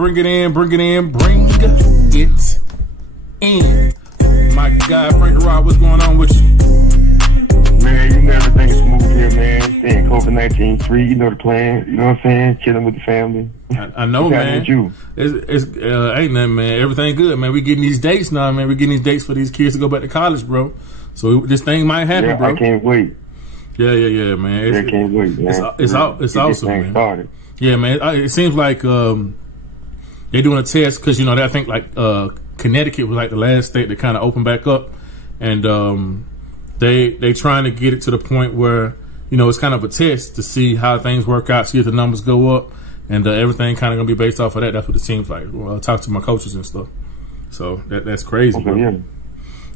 bring it in. My guy, Frank Rod, what's going on with you? Man, you know everything's smooth here, man. Staying COVID-19 free, you know the plan. You know what I'm saying? Chilling with the family. I know, man. You? It's ain't nothing, man. Everything good, man. We getting these dates now, man. We getting these dates for these kids to go back to college, bro. So this thing might happen, bro. I can't wait. Yeah, man. I can't wait, man. It's awesome, man. Started. Yeah, man. It seems like they're doing a test because I think like Connecticut was like the last state that kind of opened back up, and they trying to get it to the point where it's kind of a test to see how things work out, see if the numbers go up, and everything kind of gonna be based off of that. That's what it seems like. Well, I talk to my coaches and stuff, so that's crazy. Okay, bro.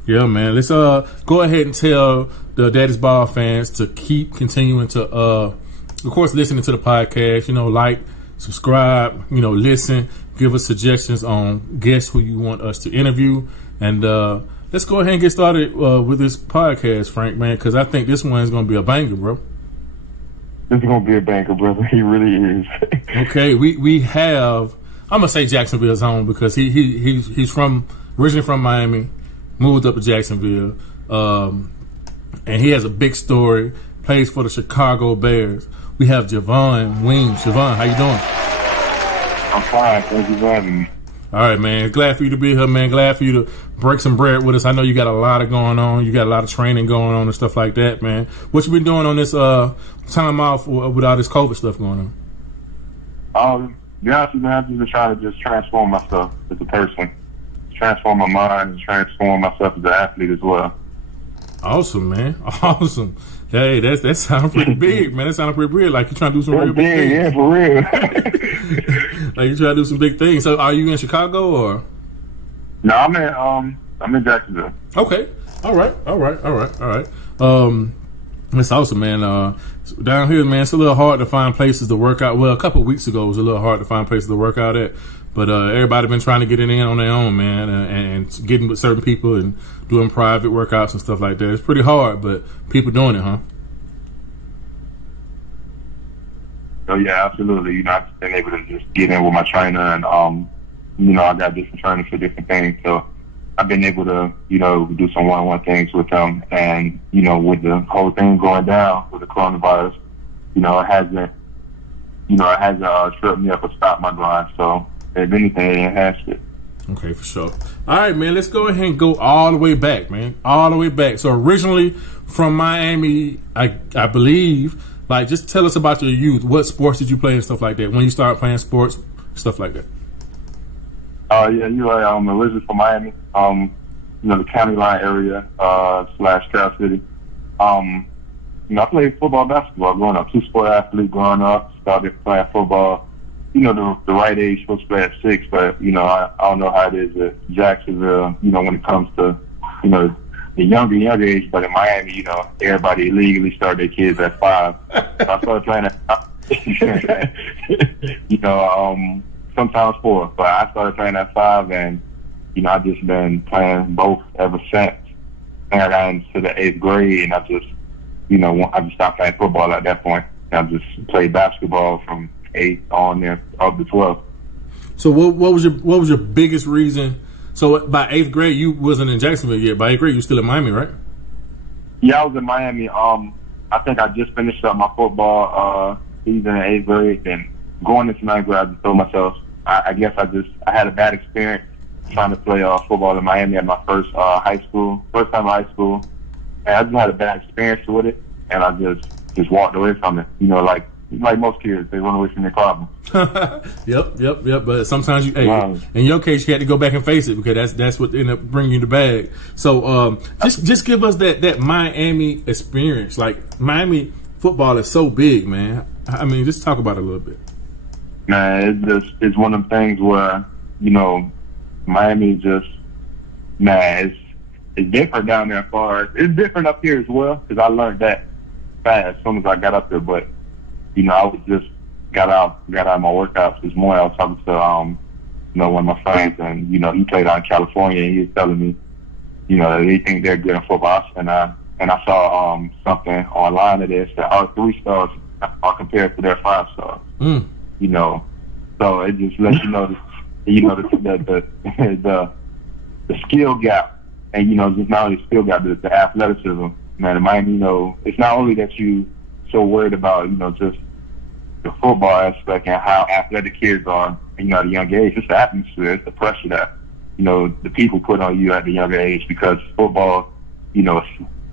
Yeah, man. Let's go ahead and tell the Daddy's Ball fans to keep continuing to of course listening to the podcast. Like, subscribe. Listen. Give us suggestions on guests who you want us to interview, and let's go ahead and get started with this podcast, Frank, man, because I think this one is going to be a banger, bro. This is going to be a banger, brother. He really is. Okay, we have. I'm gonna say Jacksonville's home because he's originally from Miami, moved up to Jacksonville, and he has a big story. Plays for the Chicago Bears. We have Javon Wims. Javon, how you doing? I'm fine. Thank you for having me. All right, man. Glad for you to be here, man. Glad for you to break some bread with us. I know you got a lot of going on. You got a lot of training going on and stuff like that, man. What you been doing on this time off with all this COVID stuff going on? To be honest with you, I've been trying to just transform myself as a person, transform my mind, and transform myself as an athlete as well. Awesome, man. Awesome. Hey, that sounds pretty big, man. That sounds pretty big. Like you're trying to do some real big things. Yeah, for real. Like you're trying to do some big things. So, are you in Chicago or? No, I'm in Jacksonville. Okay. All right. That's awesome, man. Down here, man, it's a little hard to find places to work out. Well, a couple of weeks ago, it was a little hard to find places to work out at. But everybody been trying to get it in on their own, man, and getting with certain people and doing private workouts and stuff like that. It's pretty hard, but people doing it, huh? Oh yeah, absolutely. I've just been able to just get in with my trainer, and I got different trainers for different things. So I've been able to, do some one-on-one things with them, and with the whole thing going down with the coronavirus, it hasn't tripped me up or stopped my grind. So if anything, it enhanced it. Okay, for sure. All right, man, let's go ahead and go all the way back, man. All the way back. So originally from Miami, I believe, like, just tell us about your youth. What sports did you play and stuff like that? When you started playing sports, stuff like that. Yeah, you're right. I'm originally from Miami, the county line area, / Cal City. I played football, basketball growing up. Two-sport athlete growing up. Started playing football. The right age, supposed to play at 6, but, I don't know how it is at Jacksonville, when it comes to, the younger age, but in Miami, everybody illegally started their kids at 5. So I started playing at, sometimes 4, but I started playing at 5, and, I've just been playing both ever since. And I got into the 8th grade, and I just stopped playing football at that point. I just played basketball from 8 on there up to 12. So what was your biggest reason? So by 8th grade, you wasn't in Jacksonville yet. By 8th grade, you were still in Miami, right? Yeah, I was in Miami. I think I just finished up my football season in 8th grade, and going into 9th grade, I just told myself, I guess I had a bad experience trying to play football in Miami at my first time in high school, and I just had a bad experience with it, and I just walked away from it. Like most kids, they run away from their problems. Yep. But sometimes in your case, you had to go back and face it because that's what ended up bringing you the bag. So just give us that Miami experience. Like, Miami football is so big, man. I mean, just talk about it a little bit. Man, it's one of them things where Miami just it's different down there. It's different up here as well because I learned that fast as soon as I got up there, but. I was just got out of my workouts this morning. I was talking to, one of my friends, and, he played out in California, and he was telling me, that he think they're good in football. And I saw something online that said our 3 stars are compared to their 5 stars. So it just lets you know you know, the skill gap, and you know, just not only the skill gap, but the athleticism. Man, in Miami, you know, it's not only that you so worried about, you know, just the football aspect and how athletic kids are, you know, at a young age. It's the atmosphere, it's the pressure that, you know, the people put on you at the younger age, because football, you know,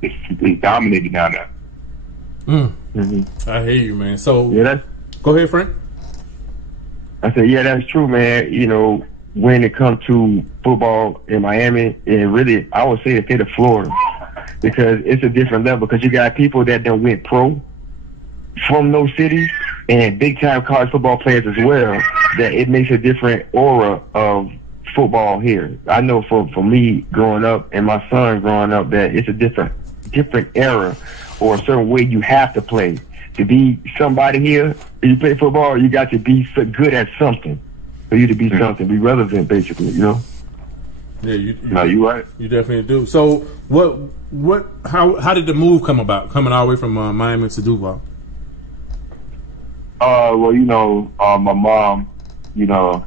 it's dominated down there. I hear you, man. So yeah, go ahead, Frank. I said, yeah, that's true, man. You know, when it comes to football in Miami, and really, I would say it's to Florida, because it's a different level. Because you got people that done went pro from those cities, and big time college football players as well. That it makes a different aura of football here. I know for me growing up and my son growing up, that it's a different era or a certain way you have to play. To be somebody here, you play football, you got to be so good at something for you to be something, be relevant, basically, you know? Yeah, you right. You definitely do. So how did the move come about, coming all the way from Miami to Duval? Well, you know, my mom, you know,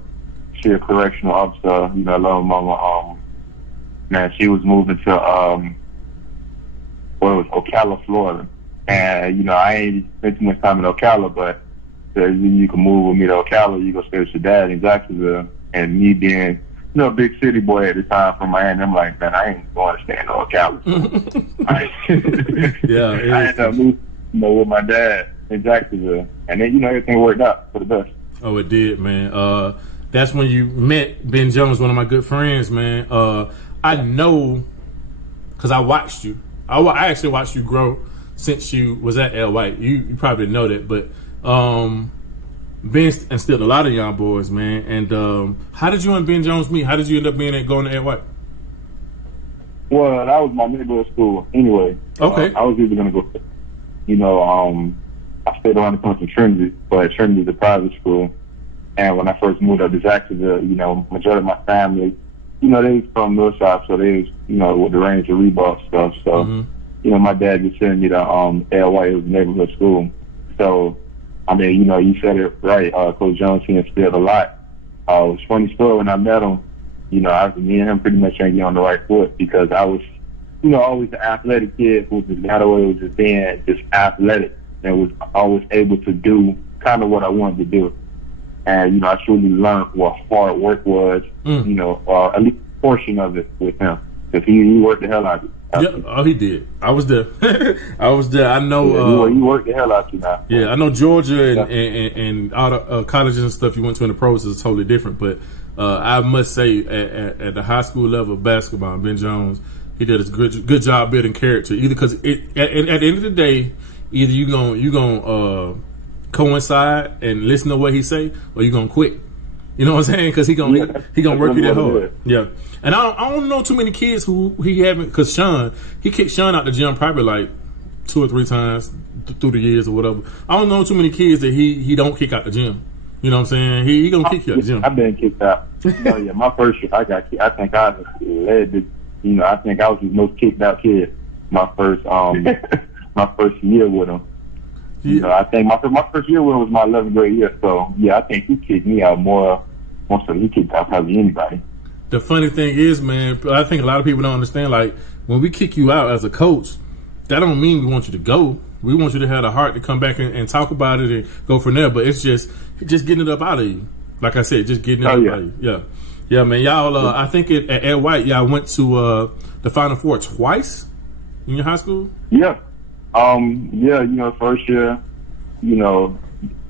she a correctional officer. You know, I love my mama. Man, she was moving to Ocala, Florida, and you know, I ain't spent too much time in Ocala, but you can move with me to Ocala. You go stay with your dad in Jacksonville, and me being, you know, a big city boy at the time from Miami, I'm like, man, I ain't going to stay in Ocala. Yeah, I ended up moving, you know, with my dad in Jacksonville, and then, you know, everything worked out for the best. Oh, it did, man. That's when you met Ben Jones, one of my good friends, man. I know, because I watched you. I actually watched you grow since you was at L. White. You probably know that, but Ben instilled a lot of young boys, man. And how did you and Ben Jones meet? How did you end up going to L. White? Well, that was my neighborhood school anyway. Okay. I was either going to go, you know, I stayed around the corner from Trinity, but Trinity is a private school. And when I first moved up to Jacksonville, you know, majority of my family, you know, they was from Millside, so they was, you know, with the range of Reebok stuff. So, you know, my dad just sent me to L. White, it was a neighborhood school. So, I mean, you know, you said it right. Coach Jones, he instilled a lot. It was a funny story when I met him. You know, me and him pretty much ain't get on the right foot, because I was, you know, always the athletic kid who just got away with just being just athletic and was always able to do kind of what I wanted to do. And, you know, I truly learned what hard work was, you know, at least a portion of it with him. Because he worked the hell out of it. Yeah, oh, he did. I was there. I was there. I know. You worked the hell out of you now. Yeah, I know Georgia and all the colleges and stuff you went to in the pros is totally different. But I must say, at the high school level of basketball, Ben Jones, he did a good job building character. Either because at the end of the day, either you gonna coincide and listen to what he say, or you gonna quit. You know what I'm saying? Because he gonna work you that hard. Yeah. And I don't know too many kids who he haven't, because he kicked Sean out the gym probably like 2 or 3 times through the years or whatever. I don't know too many kids that he don't kick out the gym. You know what I'm saying? He gonna kick you out the gym. I've been kicked out. Oh yeah, my first year I got kicked. I think I led the, you know, I think I was the most kicked out kid my first my first year with him. You know, I think my first year with him was my 11th grade year. So yeah, I think he kicked me out more so he kicked out probably anybody. The funny thing is, man, I think a lot of people don't understand, like, when we kick you out as a coach, that don't mean we want you to go. We want you to have the heart to come back and talk about it and go from there. But it's just getting it up out of you. Like I said, just getting it up out of you. Yeah. Yeah, man. Y'all, I think at Ed White, y'all went to the Final Four twice in your high school? Yeah. Yeah, you know, first year, you know,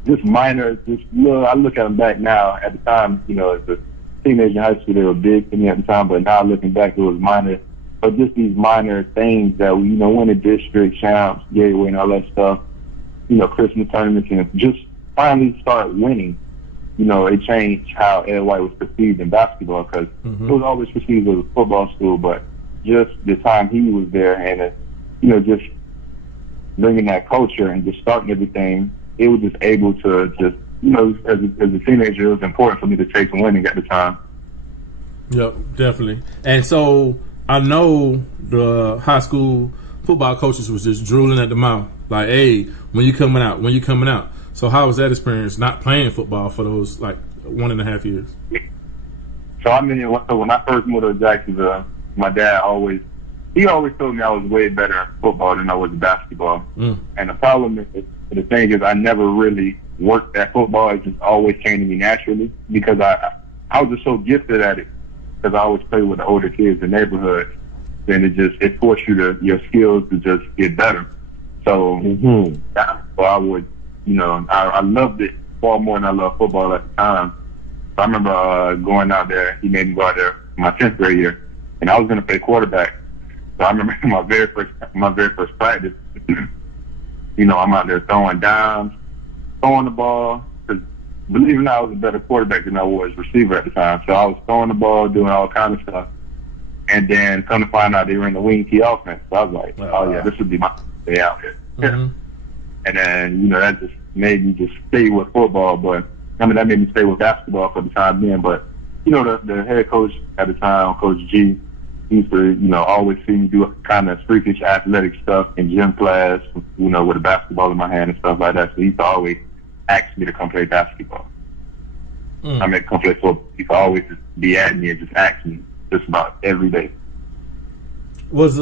just minor, I look at them back now. At the time, you know, as a teenager in high school, they were big to me at the time, but now looking back, it was minor. But just these minor things that we, you know, win the district champs, gateway and all that stuff, you know, Christmas tournaments, and just finally start winning. You know, it changed how Ed White was perceived in basketball, because it was always perceived as a football school, but just the time he was there and, you know, just bringing that culture and just starting everything, it was just able to just, you know, as a teenager, it was important for me to take some winning at the time. Yep, definitely. And so I know the high school football coaches was just drooling at the mouth, like, hey, when you coming out? So how was that experience not playing football for those, like, 1.5 years? So so when I first moved to Jacksonville, my dad always told me I was way better at football than I was at basketball. And the problem is, the thing is, I never really worked at football. It just always came to me naturally because I was just so gifted at it because I always played with the older kids in the neighborhood. Then it forced your skills to just get better. So I would, I loved it far more than I loved football at the time. So I remember going out there. He made me go out there my 10th grade year, and I was going to play quarterback. So I remember my very first practice. I'm out there throwing dimes, throwing the ball. Because believe it or not, I was a better quarterback than I was receiver at the time. So I was throwing the ball, doing all kinds of stuff. And then come to find out they were in the wing key offense. So I was like, oh yeah, this would be my day out here. And then, that just made me just stay with football. But that made me stay with basketball for the time being. But, the head coach at the time, Coach G, he used to, always see me do kind of freakish athletic stuff in gym class, with a basketball in my hand and stuff like that. So he used to always ask me to come play basketball. Come play football. He used to always just be at me and just ask me just about every day. Was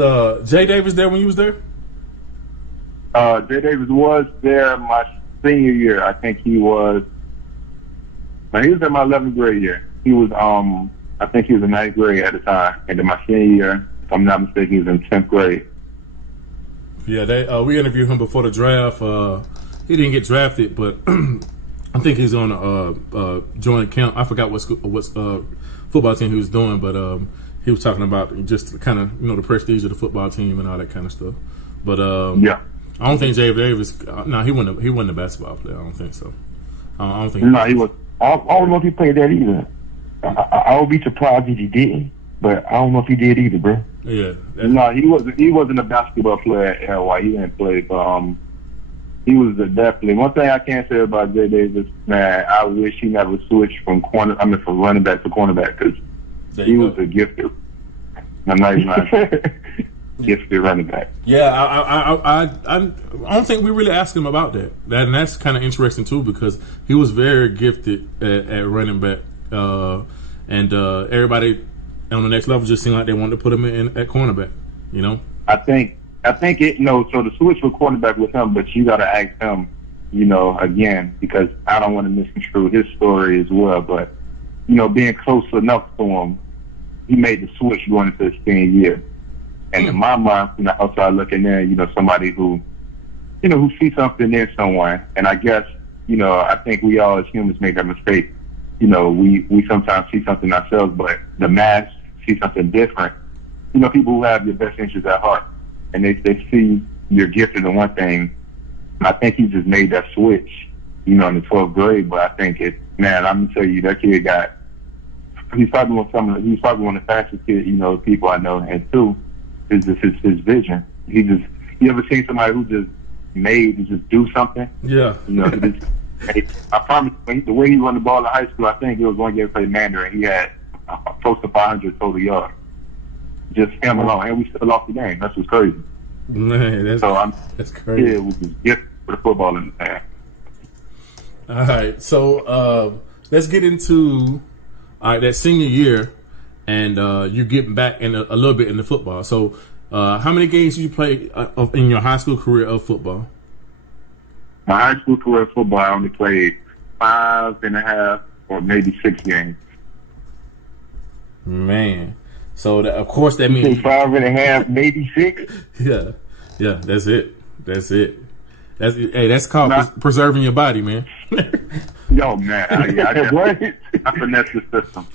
Jay Davis there when you was there? Jay Davis was there my senior year. I think he was. He was in my 11th grade year. He was, I think he was in 9th grade at the time. And then my senior year, if I'm not mistaken, he was in 10th grade. Yeah, we interviewed him before the draft. He didn't get drafted, but I think he's on a joint camp. I forgot what football team he was doing, but he was talking about just kind of, the prestige of the football team and all that kind of stuff. But I don't think Jay Davis. No, he wasn't a basketball player. I don't think so. I don't think. No, he was. I don't know if he played that either. I would be surprised if he didn't, but I don't know if he did either, bro. Yeah. No, he wasn't. He wasn't a basketball player at LY. He didn't play, but he was definitely. One thing I can say about Jay Davis, man, I wish he never switched from running back to cornerback because he was a gifted. I'm not even lying. Gifted running back. Yeah, I don't think we really asked him about that. And that's kind of interesting too because he was very gifted at running back, and everybody on the next level just seemed like they wanted to put him in at cornerback. I think it. So the switch with cornerback with him, but you got to ask him, again because I don't want to misconstrue his story as well. But being close enough to him, he made the switch going into his senior year. And in my mind, outside looking in, somebody who sees something in someone. And I guess, I think we all as humans make that mistake. We sometimes see something ourselves, but the mass see something different. People who have your best interests at heart, and they see you're gifted in one thing. And I think he just made that switch, in the 12th grade. But I think I'm gonna tell you, that kid he's probably one of the fastest kids, people I know. And two, is just his vision. You ever seen somebody who just made to just do something? Yeah. I promise the way he run the ball in high school, I think it was one game played Mandarin. He had close to 500 total yards. Just him alone, and we still lost the game. That's what's crazy. Man, that's crazy. Yeah, it was just gift for the football in the past. All right, so let's get into that senior year. And you getting back in a little bit into football. So, how many games did you play in your high school career of football? My high school career of football, I only played 5.5 or maybe 6 games. Man, so of course that means 5.5, maybe 6. Yeah, that's it. That's called preserving your body, man. Yo, man, I finesse the system.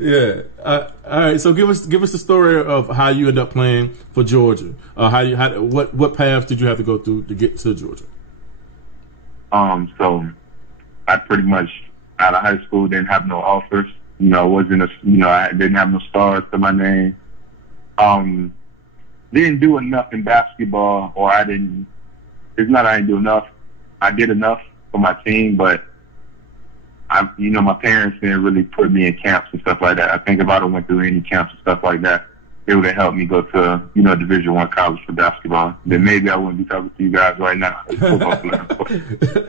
Yeah. All right. So give us the story of how you end up playing for Georgia. What paths did you have to go through to get to Georgia? So I pretty much out of high school didn't have no offers. I didn't have no stars to my name. Didn't do enough in basketball, or I didn't. It's not I didn't do enough. I did enough for my team, but my parents didn't really put me in camps and stuff like that. I think if I went through any camps and stuff like that, it would have helped me go to, Division I college for basketball. Then maybe I wouldn't be talking to you guys right now as football players.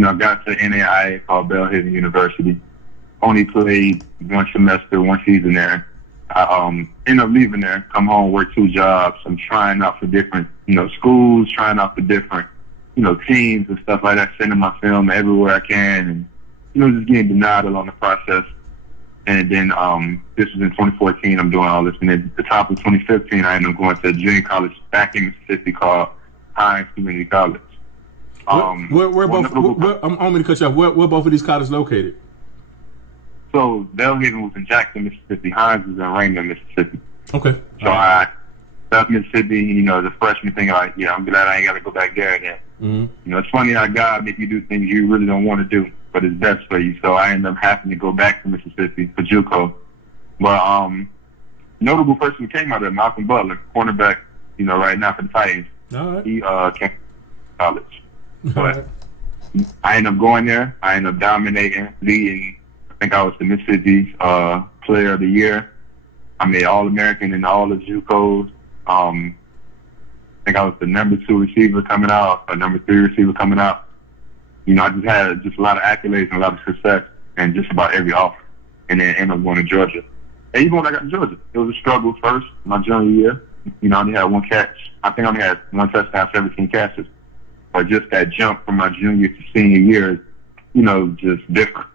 got to NAIA called Belhaven University. Only played one semester, one season there. I ended up leaving there, come home, work 2 jobs. I'm trying out for different, schools, trying out for different, teams and stuff like that, sending my film everywhere I can, and, just getting denied along the process. And then this was in 2014, I'm doing all this. And at the top of 2015, I ended up going to a junior college back in Mississippi called Hines Community College. Where both? I'm only to cut you off. Where both of these colleges located? So Belhaven was in Jackson, Mississippi. Hines was in Raymond, Mississippi. Okay. So I left Mississippi. The freshman thing, like, yeah, I'm glad I ain't got to go back there again. Mm-hmm. It's funny how God make you do things you really don't want to do, but it's best for you. So I ended up having to go back to Mississippi for Juco. But notable person who came out of Malcolm Butler, cornerback, right now for the Titans. All right. He came to college. But I ended up going there. I ended up dominating, leading. I think I was the Mississippi Player of the Year. I made All-American in all the Jucos. I think I was the number 2 receiver coming out, or number 3 receiver coming out. I just had a lot of accolades and a lot of success in just about every offer. And then ended up going to Georgia. And even when I got to Georgia, it was a struggle first, my junior year. I only had 1 catch. I think I only had 1 touchdown, 17 catches. But just that jump from my junior to senior year, just different.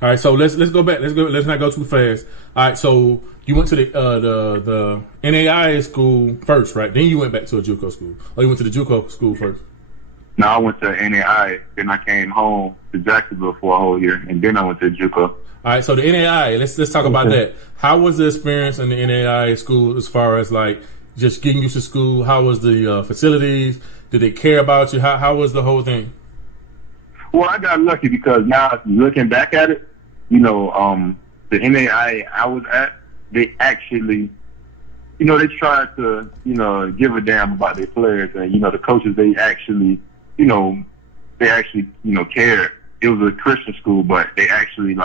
All right, so let's go back. Let's not go too fast. All right, so you went to the NAIA school first, right? Then you went back to a Juco school, or you went to the Juco school first? No, I went to NAIA. Then I came home to Jacksonville for a whole year, and then I went to Juco. All right, so the NAIA. Let's talk about that. How was the experience in the NAIA school as far as like just getting used to school? How was the facilities? Did they care about you? How was the whole thing? Well, I got lucky because now looking back at it, the NAIA I was at, they actually, they tried to, give a damn about their players, and the coaches, they actually cared. It was a Christian school, but they actually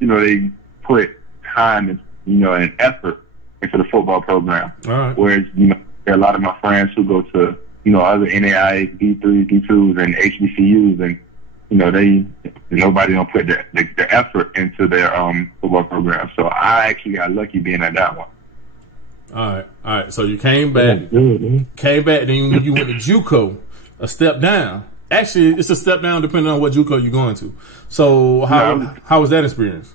they put time and and effort into the football program. All right. Whereas there are a lot of my friends who go to other NAIA D3, D2s, and HBCUs, and nobody don't put the effort into their football program. So I actually got lucky being at that one. All right. So you came back, then you went to Juco, a step down. Actually, it's a step down depending on what Juco you're going to. So how was that experience?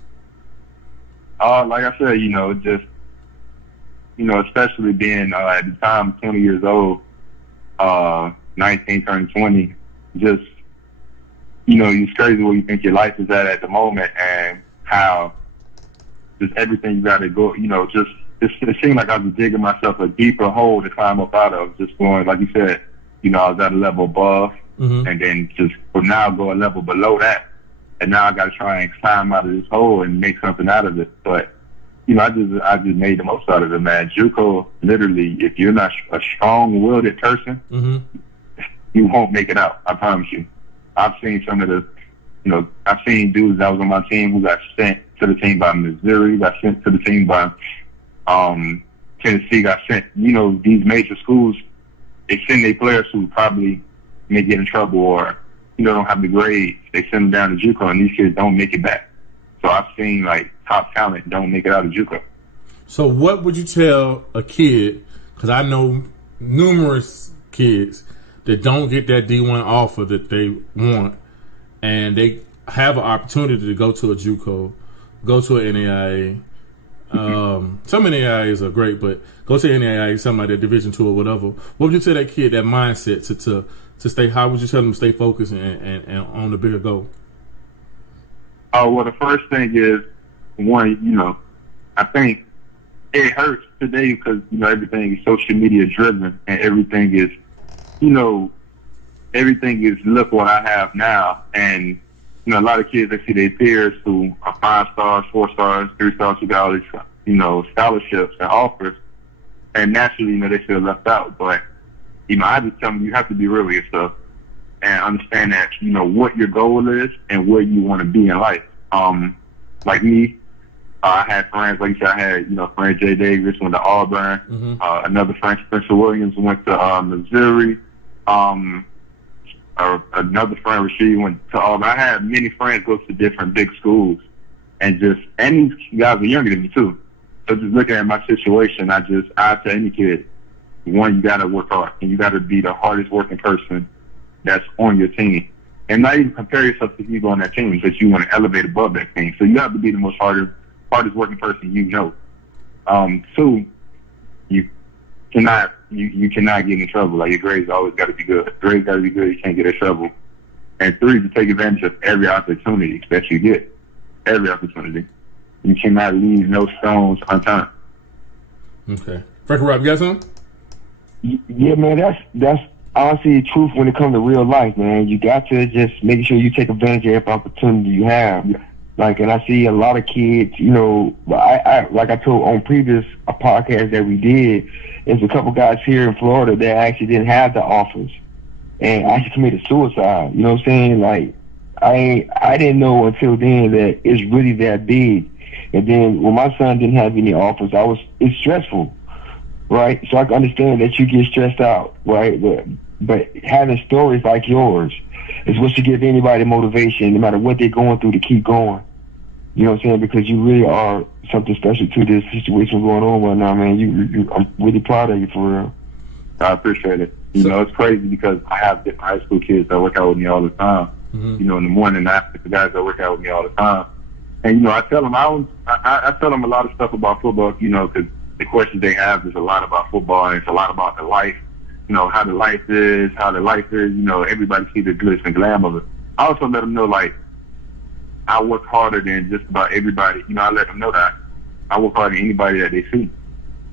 Like I said, just especially being at the time 20 years old, 19 turning 20, just. It's crazy where you think your life is at the moment, and how just everything you got to go, it seemed like I was digging myself a deeper hole to climb up out of, just going, like you said, I was at a level above, and then just from now go a level below that, and now I got to try and climb out of this hole and make something out of it. But, I just made the most out of it, man. Juco, literally, if you're not a strong-willed person, you won't make it out, I promise you. I've seen some of the, I've seen dudes that was on my team who got sent to the team by Missouri, got sent to the team by Tennessee, got sent, these major schools, they send their players who probably may get in trouble or, don't have the grades. They send them down to Juco, and these kids don't make it back. So I've seen, top talent don't make it out of Juco. So what would you tell a kid, because I know numerous kids that don't get that D1 offer that they want, and they have an opportunity to go to a Juco, go to an NAIA. Some NAIAs are great, but go to NAIA, something like that, Division II or whatever. What would you tell that kid, that mindset to stay? How would you tell them to stay focused and on the bigger goal? Well, the first thing is, one, I think it hurts today because everything is social media driven, and everything is. Everything is, look what I have now. And, a lot of kids, they see their peers who are 5 stars, 4 stars, 3 stars, who got all these, scholarships and offers. And naturally, they feel left out. But, I just tell them you have to be real with yourself and understand that, what your goal is and where you want to be in life. Like me, I had friends, like you said, I had, friend Jay Davis went to Auburn. Another friend, Spencer Williams, went to Missouri. another friend, Rashid, went to Auburn. I had many friends go to different big schools, and these guys were younger than me too. So just looking at my situation, I tell any kid, one, you gotta work hard, and you gotta be the hardest working person that's on your team, and not even compare yourself to people on that team, because you want to elevate above that team. So you have to be the most hardest working person you know. Two, you cannot get in trouble. Like, your grades always got to be good. Grades got to be good. You can't get in trouble. And three, to take advantage of every opportunity that you get. Every opportunity. You cannot leave no stones unturned. Okay. Frankie Rob, you got something? Yeah, man, that's honestly the truth when it comes to real life, man. You got to just make sure you take advantage of every opportunity you have. Like, and I see a lot of kids, you know, I like I told on previous podcast that we did, there's a couple guys here in Florida that actually didn't have the offers and actually committed suicide. You know what I'm saying? Like, I didn't know until then that it's really that big. And then when my son didn't have any offers, it's stressful, right? So I can understand that you get stressed out, right? But having stories like yours is what should give anybody motivation, no matter what they're going through, to keep going. You know what I'm saying? Because you really are something special to this situation going on right now, man. I'm really proud of you, for real. I appreciate it. You know, it's crazy because I have different high school kids that work out with me all the time. Mm-hmm. You know, in the morning, I ask the guys that work out with me all the time. And, you know, I tell them I tell them a lot of stuff about football, you know, because the questions they have is a lot about football, and it's a lot about the life, you know, how the life is, you know, everybody sees the glitz and glam of it. I also let them know, like, I work harder than just about everybody. You know, I let them know that I work harder than anybody that they see.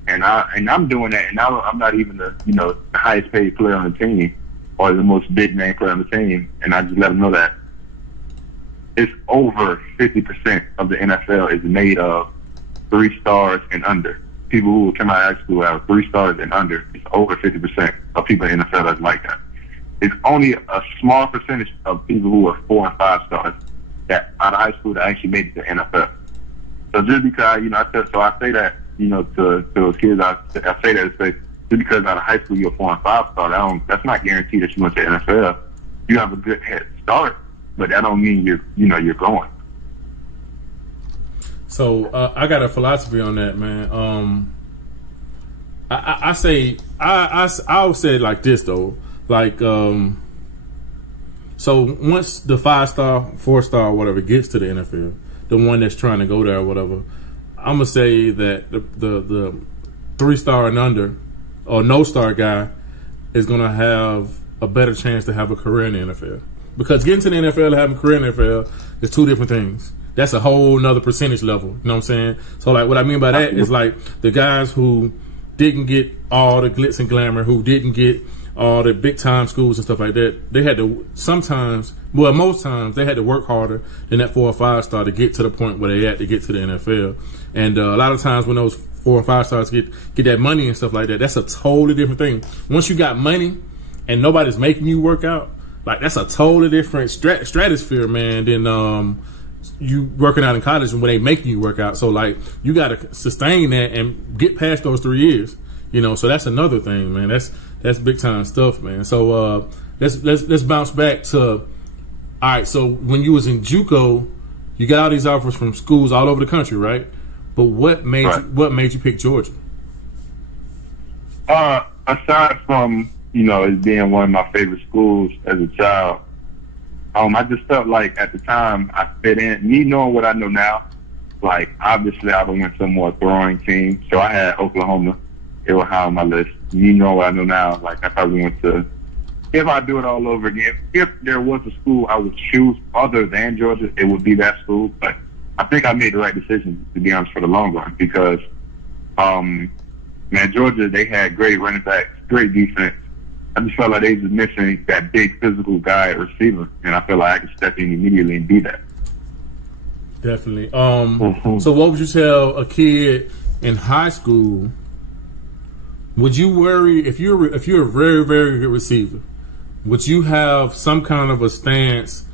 And I'm doing that, and I'm not even the highest paid player on the team or the most big name player on the team, and I just let them know that it's over 50% of the NFL is made of 3 stars and under. People who come out of high school have 3 stars and under. It's over 50% of people in the NFL that's like that. It's only a small percentage of people who are 4 and 5 stars that out of high school that actually made it to the NFL. So just because, you know, I say that, you know, to those kids, I say that just because out of high school you're a 4 and 5 star, that's not guaranteed that you went to the NFL. You have a good head start, but that don't mean you're going. So I got a philosophy on that, man. I would say it like this though, like so once the 5-star, 4-star, whatever gets to the NFL, the one that's trying to go there or whatever, I'm gonna say that the 3-star and under or no star guy is gonna have a better chance to have a career in the NFL. Because getting to the NFL and having a career in the NFL is 2 different things. That's a whole nother percentage level. You know what I'm saying? So, like, what I mean by that is, like, the guys who didn't get all the glitz and glamour, who didn't get all the big-time schools and stuff like that, they had to most times, they had to work harder than that 4 or 5-star to get to the point where they had to get to the NFL. And a lot of times when those 4 or 5 stars get that money and stuff like that, that's a totally different thing. Once you got money and nobody's making you work out, like, that's a totally different stratosphere, man, than you working out in college and when they making you work out. So, like, you got to sustain that and get past those 3 years, you know. So that's another thing, man. That's big time stuff, man. So let's bounce back to, all right. So when you was in JUCO, you got all these offers from schools all over the country, right? But what made you pick Georgia? Aside from, you know, it being one of my favorite schools as a child, I just felt like at the time I fit in. Me knowing what I know now, like, obviously I went to a more throwing team, so I had Oklahoma. It was high on my list. Me knowing what I know now, like, I probably went to, if I do it all over again, if there was a school I would choose other than Georgia, it would be that school. But I think I made the right decision, to be honest, for the long run, because, man, Georgia, they had great running backs, great defense. I just felt like they was missing that big physical guy at receiver, and I feel like I could step in immediately and be that. Definitely. So what would you tell a kid in high school? Would you worry if you're a very, very good receiver? Would you have some kind of a stance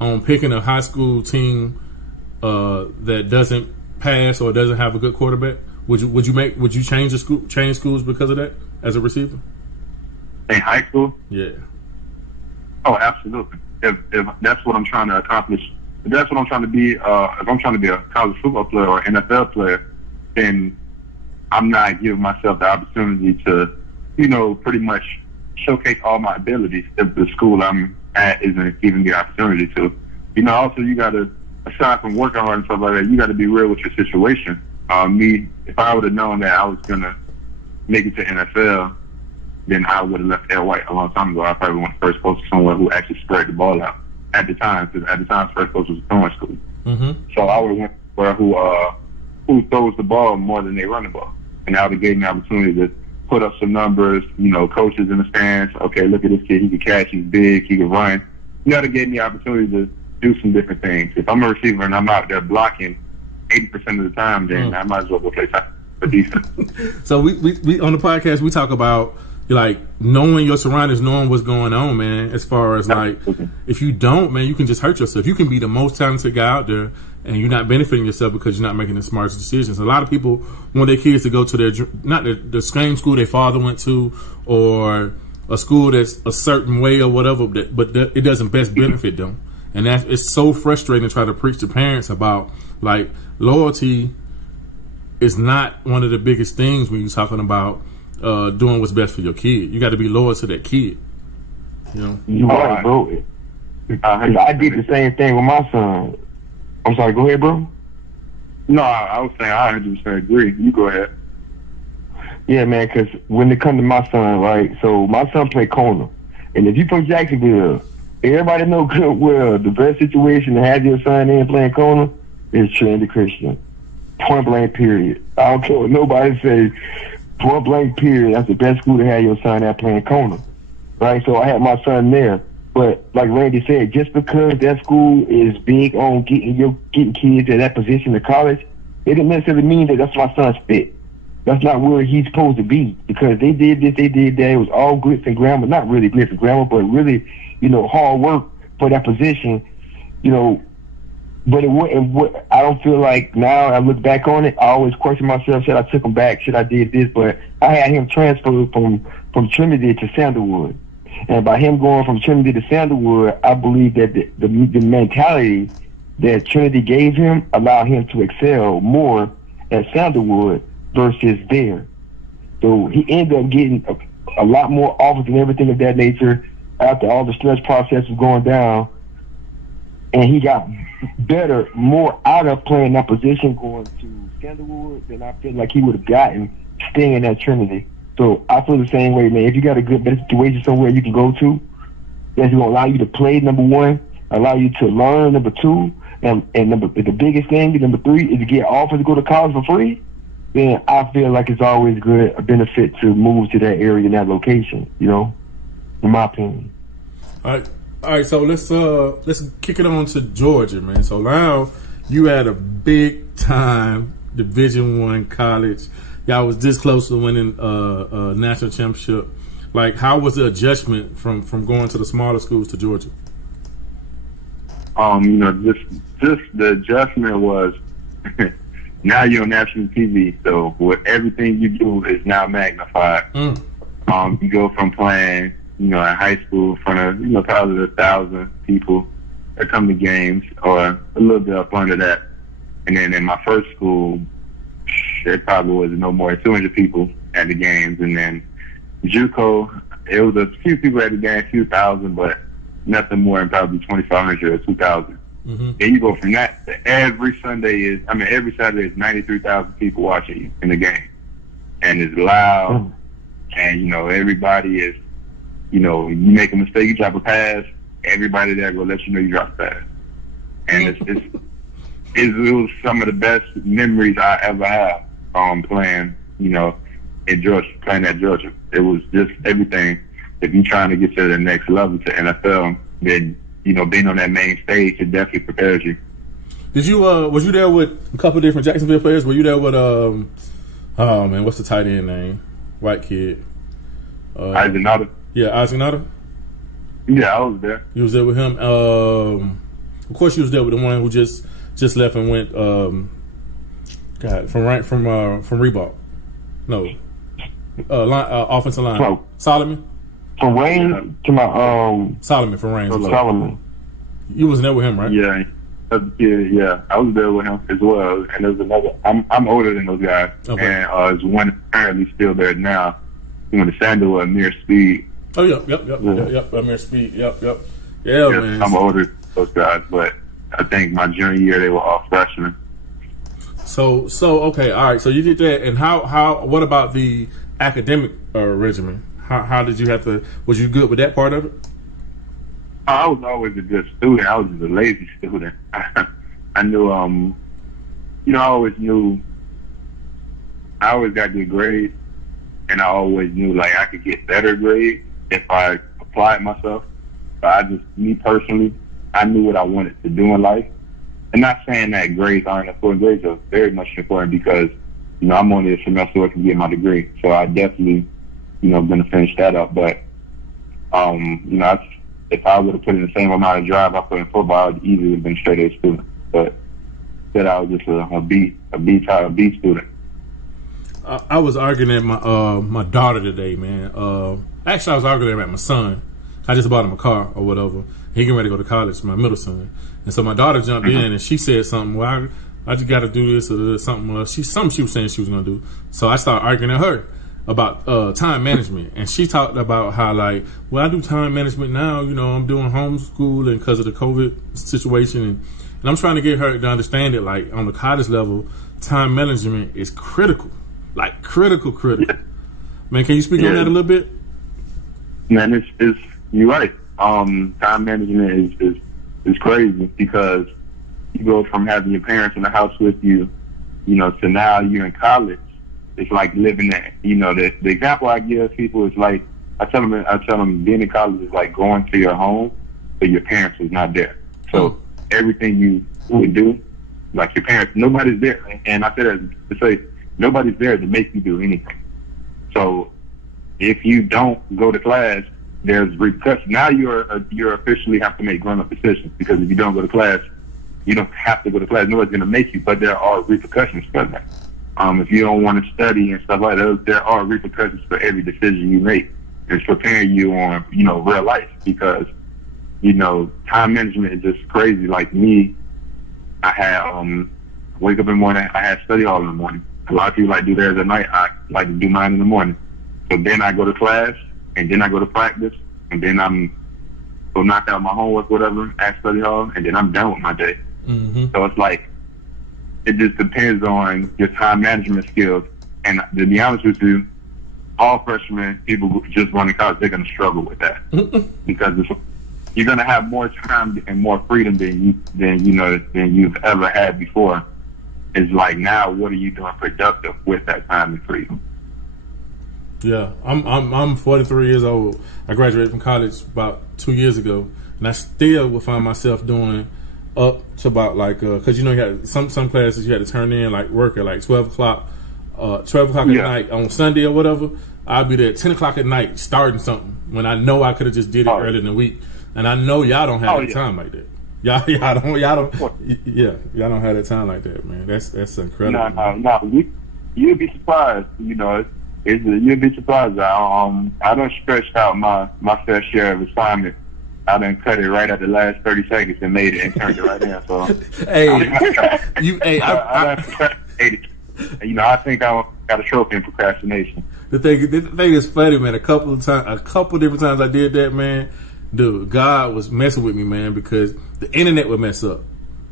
on picking a high school team that doesn't pass or doesn't have a good quarterback? Would you change schools because of that as a receiver? In high school? Yeah. Oh, absolutely. If that's what I'm trying to accomplish, if that's what I'm trying to be, if I'm trying to be a college football player or NFL player, then I'm not giving myself the opportunity to, pretty much showcase all my abilities if the school I'm at isn't giving me the opportunity to. Also you got to, aside from working hard and stuff like that, you got to be real with your situation. If I would have known that I was going to make it to NFL, then I would have left Air White a long time ago. I probably went first coach to someone who actually spread the ball out at the time, because at the time first coach was a throwing school. Mm-hmm. So I would have went for who throws the ball more than they run the ball. And that would have gave me the opportunity to put up some numbers, coaches in the stands. Okay, look at this kid. He can catch. He's big. He can run. That gave me the opportunity to do some different things. If I'm a receiver and I'm out there blocking 80% of the time, then I might as well go play for defense. So we on the podcast, we talk about like knowing your surroundings, knowing what's going on, man. As far as like, if you don't, man, you can just hurt yourself. You can be the most talented guy out there, and you're not benefiting yourself because you're not making the smartest decisions. A lot of people want their kids to go to the same school their father went to, or a school that's a certain way or whatever, but it doesn't best benefit them. And it's so frustrating to try to preach to parents about, like, loyalty is not one of the biggest things when you're talking about doing what's best for your kid. You got to be loyal to that kid. You're right, bro. I did the same thing with my son. I'm sorry, go ahead, bro. No, I was saying I 100% agree. You go ahead. Yeah, man, because when it comes to my son, right, so my son played corner. And if you from Jacksonville, everybody know good well the best situation to have your son in playing corner is Trinity Christian. Point blank, period. I don't care what nobody say. Point blank, period. That's the best school to have your son at playing corner. Right? So I had my son there. But like Randy said, just because that school is big on getting kids at that position in college, it didn't necessarily mean that that's my son's fit. That's not where he's supposed to be, because they did this, they did that. It was all glitz and glamour. Not really glitz and glamour, but really, hard work for that position, But it wouldn't. I don't feel like, now I look back on it, I always question myself, should I took him back? Should I did this? But I had him transferred from Trinity to Sandalwood. And by him going from Trinity to Sandalwood, I believe that the mentality that Trinity gave him allowed him to excel more at Sandalwood versus there. So he ended up getting a lot more offers and everything of that nature after all the stress process was going down. And he got better, more out of playing that position going to Sandalwood than I feel like he would have gotten staying at Trinity. So I feel the same way, man. If you got a good better situation somewhere you can go to, that's going to allow you to play, number one, allow you to learn, number two, and the biggest thing, number three, is to get offers to go to college for free, then I feel like it's always a benefit to move to that area and that location, in my opinion. All right, so let's kick it on to Georgia, man. So now you had a big time Division I college. Y'all was this close to winning a national championship. Like, how was the adjustment from going to the smaller schools to Georgia? Just the adjustment was now you're on national TV, so with everything you do is now magnified. You go from playing, in high school in front of, probably 1,000 people that come to games, or a little bit up under that. And then in my first school, there probably was no more than 200 people at the games. And then Juco, it was a few people at the game, a few thousand, but nothing more than probably 2,500 or 2,000. Mm-hmm. Then you go from that to every Saturday is 93,000 people watching you in the game. And it's loud, and, everybody is, you make a mistake, you drop a pass, everybody there will let you know you dropped a pass. And it was some of the best memories I ever have playing, in Georgia, playing at Georgia. It was just everything. If you're trying to get to the next level to NFL, then, being on that main stage, it definitely prepares you. Did you, was you there with a couple of different Jacksonville players? Were you there with, what's the tight end name? White kid. Eisenhower. Yeah, Eisenhower? Yeah, I was there. You was there with him? Of course you was there with the one who just left and went, from Reebok. No. Offensive line. Oh. Solomon? From Wayne to my Solomon from Reigns. Solomon. You was there with him, right? Yeah. Yeah, I was there with him as well. And there's another. I'm older than those guys, Okay. and there's one apparently still there now. He went to Sandal at Amir Speed. Oh, yep. Amir Speed. Yep. Yeah, Yeah, man. I'm older than those guys, but I think my junior year they were all freshmen. So okay, all right. So you did that, and how? What about the academic regimen? How did you have to? Was you good with that part of it? I was always a good student. I was just a lazy student. I knew, I always knew. I always got good grades, and I always knew like I could get better grades if I applied myself. But me personally, I knew what I wanted to do in life. And not saying that grades aren't important. Grades are very much important because, I'm only a semester away from getting my degree. So I definitely, going to finish that up. But, if I would have put in the same amount of drive I put in football, I'd easily have been straight A student. But instead, I was just a B student. I was arguing at my daughter today, man. Actually, I was arguing at my son. I just bought him a car or whatever. He getting ready to go to college, my middle son. And so my daughter jumped in and she said something. Well, I just got to do this or something. She was saying she was going to do. So I started arguing at her about time management. And she talked about how, like, well, I do time management now. I'm doing homeschooling because of the COVID situation. And I'm trying to get her to understand it, like, on the college level, time management is critical. Like, critical. Yeah. Man, can you speak on that a little bit? Man, you're right. Time management is crazy because you go from having your parents in the house with you, to now you're in college. It's like living there. The example I give people is like, I tell them being in college is like going to your home, but your parents is not there. So everything you would do, like your parents, nobody's there. And I say that to say nobody's there to make you do anything. So if you don't go to class, there's repercussions. Now you're officially have to make grown-up decisions because if you don't go to class, you don't have to go to class. Nobody's going to make you, but there are repercussions for that. If you don't want to study and stuff like that, there are repercussions for every decision you make. It's preparing you on, real life because, time management is just crazy. Like me, I had, wake up in the morning, I had study hall in the morning. A lot of people like do theirs at night. I like to do mine in the morning. So then I go to class, and then I go to practice, and then I'm go knock out my homework, whatever, at study hall, and then I'm done with my day. Mm-hmm. So it's like, it just depends on your time management skills. And to be honest with you, all freshmen, people just going to college, they're going to struggle with that because you're going to have more time and more freedom than you've ever had before. It's like, now what are you doing productive with that time and freedom? Yeah, I'm 43 years old. I graduated from college about 2 years ago, and I still will find myself doing up to about like because you had some classes you had to turn in like work at like 12 o'clock at night on Sunday or whatever. I'll be there at 10 o'clock at night starting something when I know I could have just did it earlier in the week, and I know y'all don't have time like that. Y'all don't have that time like that, man. That's incredible. No. You'd be surprised. You'd be surprised. I done stretched out my fair share of assignments. I done cut it right at the last 30 seconds and made it and turned it right in. So, I think I got a trophy in procrastination. The thing is funny, man. A couple different times I did that, man. Dude, God was messing with me, man, because the internet would mess up.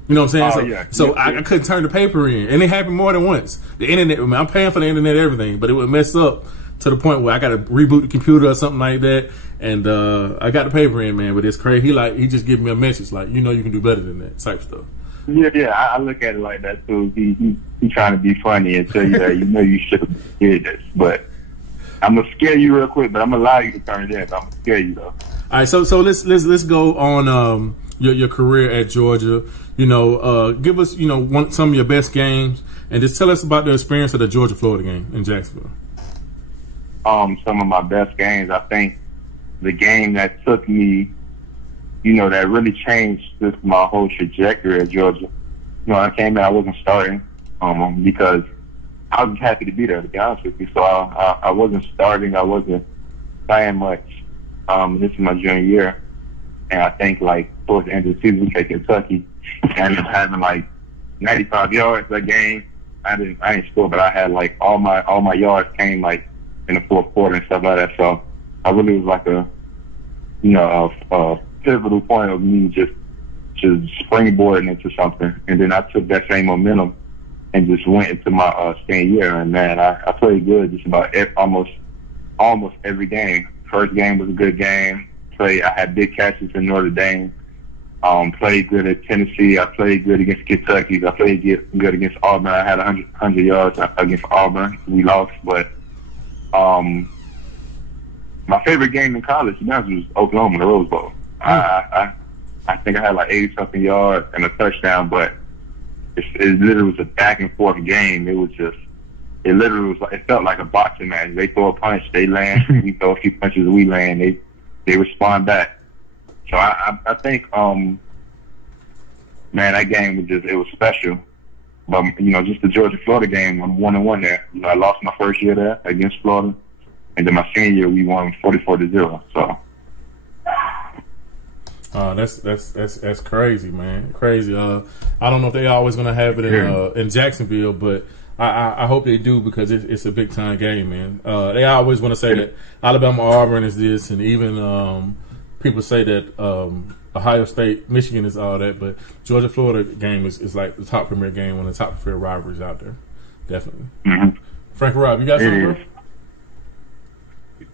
You know what I'm saying? I couldn't turn the paper in, and it happened more than once. The internet, I'm paying for the internet, everything, but it would mess up to the point where I got to reboot the computer or something like that. And I got the paper in, man, but it's crazy. He just gave me a message like, you can do better than that type stuff. Yeah, I look at it like that too. He trying to be funny and tell you that you should have did this, but I'm gonna scare you real quick. But I'm gonna allow you to turn it in. But I'm gonna scare you though. All right, so let's go on your career at Georgia. Give us some of your best games, and just tell us about the experience of the Georgia-Florida game in Jacksonville. Some of my best games, I think the game that took me, that really changed just my whole trajectory at Georgia. I came in, I wasn't starting because I was happy to be there, to be honest with you. So I wasn't starting, I wasn't playing much. This is my junior year, and I think like towards the end of the season we played Kentucky, and I ended up having like 95 yards that game. I didn't score, but I had like all my yards came like in the fourth quarter and stuff like that. So I really was like a pivotal point of me just springboarding into something, and then I took that same momentum and just went into my senior year. And man, I played good just about almost every game. First game was a good game. I had big catches in Notre Dame. Played good at Tennessee. I played good against Kentucky. I played good against Auburn. I had 100 yards against Auburn. We lost, but my favorite game in college, to be honest, was Oklahoma, the Rose Bowl. I think I had like 80-something yards and a touchdown, but it literally was a back and forth game. It literally was like, it felt like a boxing match. They throw a punch, they land. We throw a few punches, we land. They respond back. So I think, man, that game was special. But just the Georgia-Florida game, I'm 1-1 there. I lost my first year there against Florida, and then my senior year we won 44-0. So. That's crazy, man. Crazy. I don't know if they always gonna have it in Jacksonville, but I hope they do, because it's a big time game, man. They always want to say that Alabama Auburn is this, and even people say that Ohio State Michigan is all that, but Georgia Florida game is like the top premier game, one of the top premier rivalries out there, definitely. Mm-hmm. Frank Rob, you got something, bro?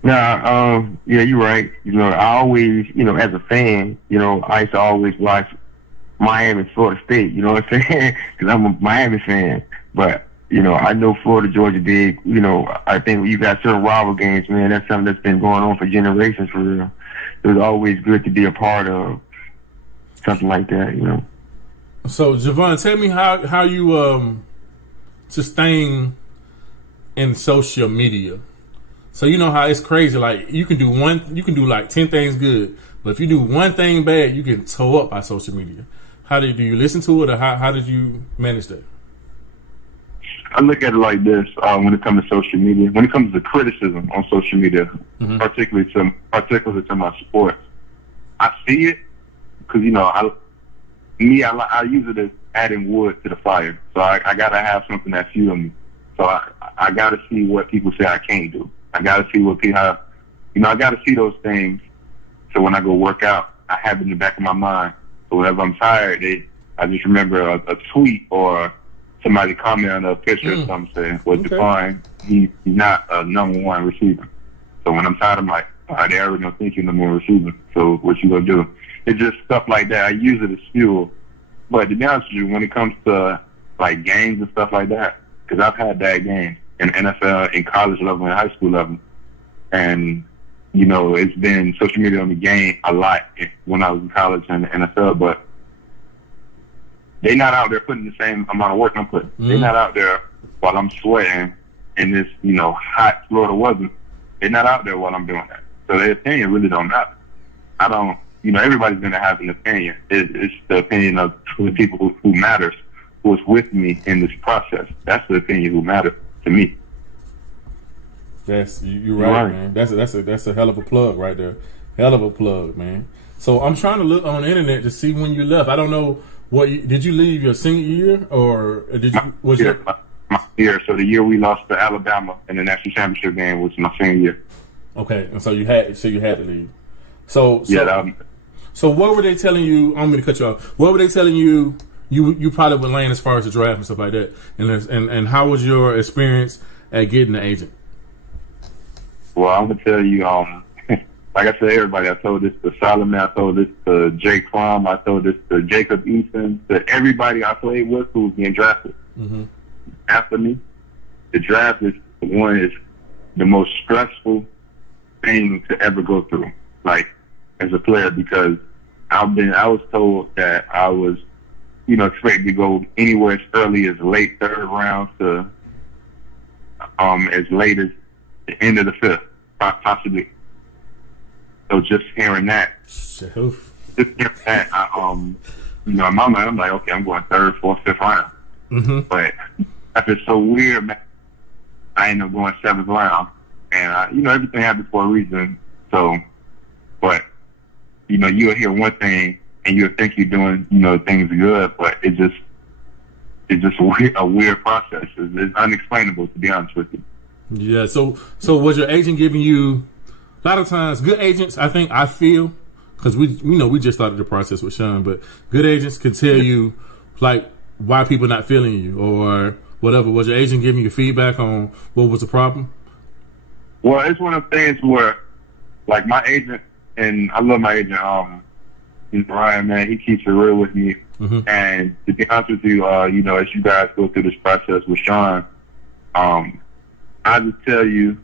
Nah, yeah, you're right. I always, as a fan, I used to always watch Miami, Florida State, you know what I'm saying? Because I'm a Miami fan. But, I know Florida, Georgia big. I think you got certain rival games, man. That's something that's been going on for generations, for real. It was always good to be a part of something like that, So, Javon, tell me how you sustain in social media. So you know how it's crazy. Like you can do like 10 things good, but if you do one thing bad, you get towed up by social media. Do you listen to it, or how did you manage that? I look at it like this: when it comes to social media, when it comes to criticism on social media, mm-hmm. particularly to my sports, I see it because I use it as adding wood to the fire. So I gotta have something that fuels me. So I gotta see what people say I can't do. I got to see what people have. I got to see those things. So when I go work out, I have it in the back of my mind. So whenever I'm tired, I just remember a tweet or somebody comment on a picture or something saying, well, Javon, he's not a number one receiver. So when I'm tired, I'm like, all right, they already don't think you're number one receiver. So what you going to do? It's just stuff like that. I use it as fuel. But to be honest with you, when it comes to like games and stuff like that, because I've had bad games in NFL, in college level, and high school level. And, it's been social media on the game a lot when I was in college and the NFL, but they're not out there putting the same amount of work I'm putting. Mm. They're not out there while I'm sweating in this, hot Florida weather. They're not out there while I'm doing that. So their opinion really don't matter. I don't, everybody's going to have an opinion. It's the opinion of the people who matters, who's with me in this process. That's the opinion who matters to me. You're right, man. That's a hell of a plug right there. Hell of a plug, man. So I'm trying to look on the internet to see when you left. I don't know did you leave your senior year, or did you? My year. So the year we lost to Alabama in the national championship game was my senior year. Okay, and so you had to leave. So what were they telling you? I'm going to cut you off. What were they telling you? You probably would land as far as the draft and stuff like that. And how was your experience at getting the agent? Well, I'm gonna tell you, like I said, everybody. I told this to Solomon. I told this to Jake Fromm. I told this to Jacob Eason. To everybody I played with who was getting drafted after me. The draft is the most stressful thing to ever go through, like as a player, because I was told that I was, expected to go anywhere as early as late third round to as late as the end of the fifth, possibly. So just hearing that, in my mind, I'm like, okay, I'm going third, fourth, fifth round. Mm-hmm. But that's just so weird, man. I ended up going seventh round, and everything happened for a reason. So but you'll hear one thing and you'll think you're doing, things good, but it's just a weird process. It's unexplainable, to be honest with you. Yeah. So was your agent giving you a lot of times good agents? I feel because we just started the process with Sean, but good agents can tell you like why people not feeling you or whatever. Was your agent giving you feedback on what was the problem? Well, it's one of the things where, like, my agent, and I love my agent, Ryan, man, he keeps it real with me. Mm-hmm. And to be honest with you, as you guys go through this process with Sean, I just tell you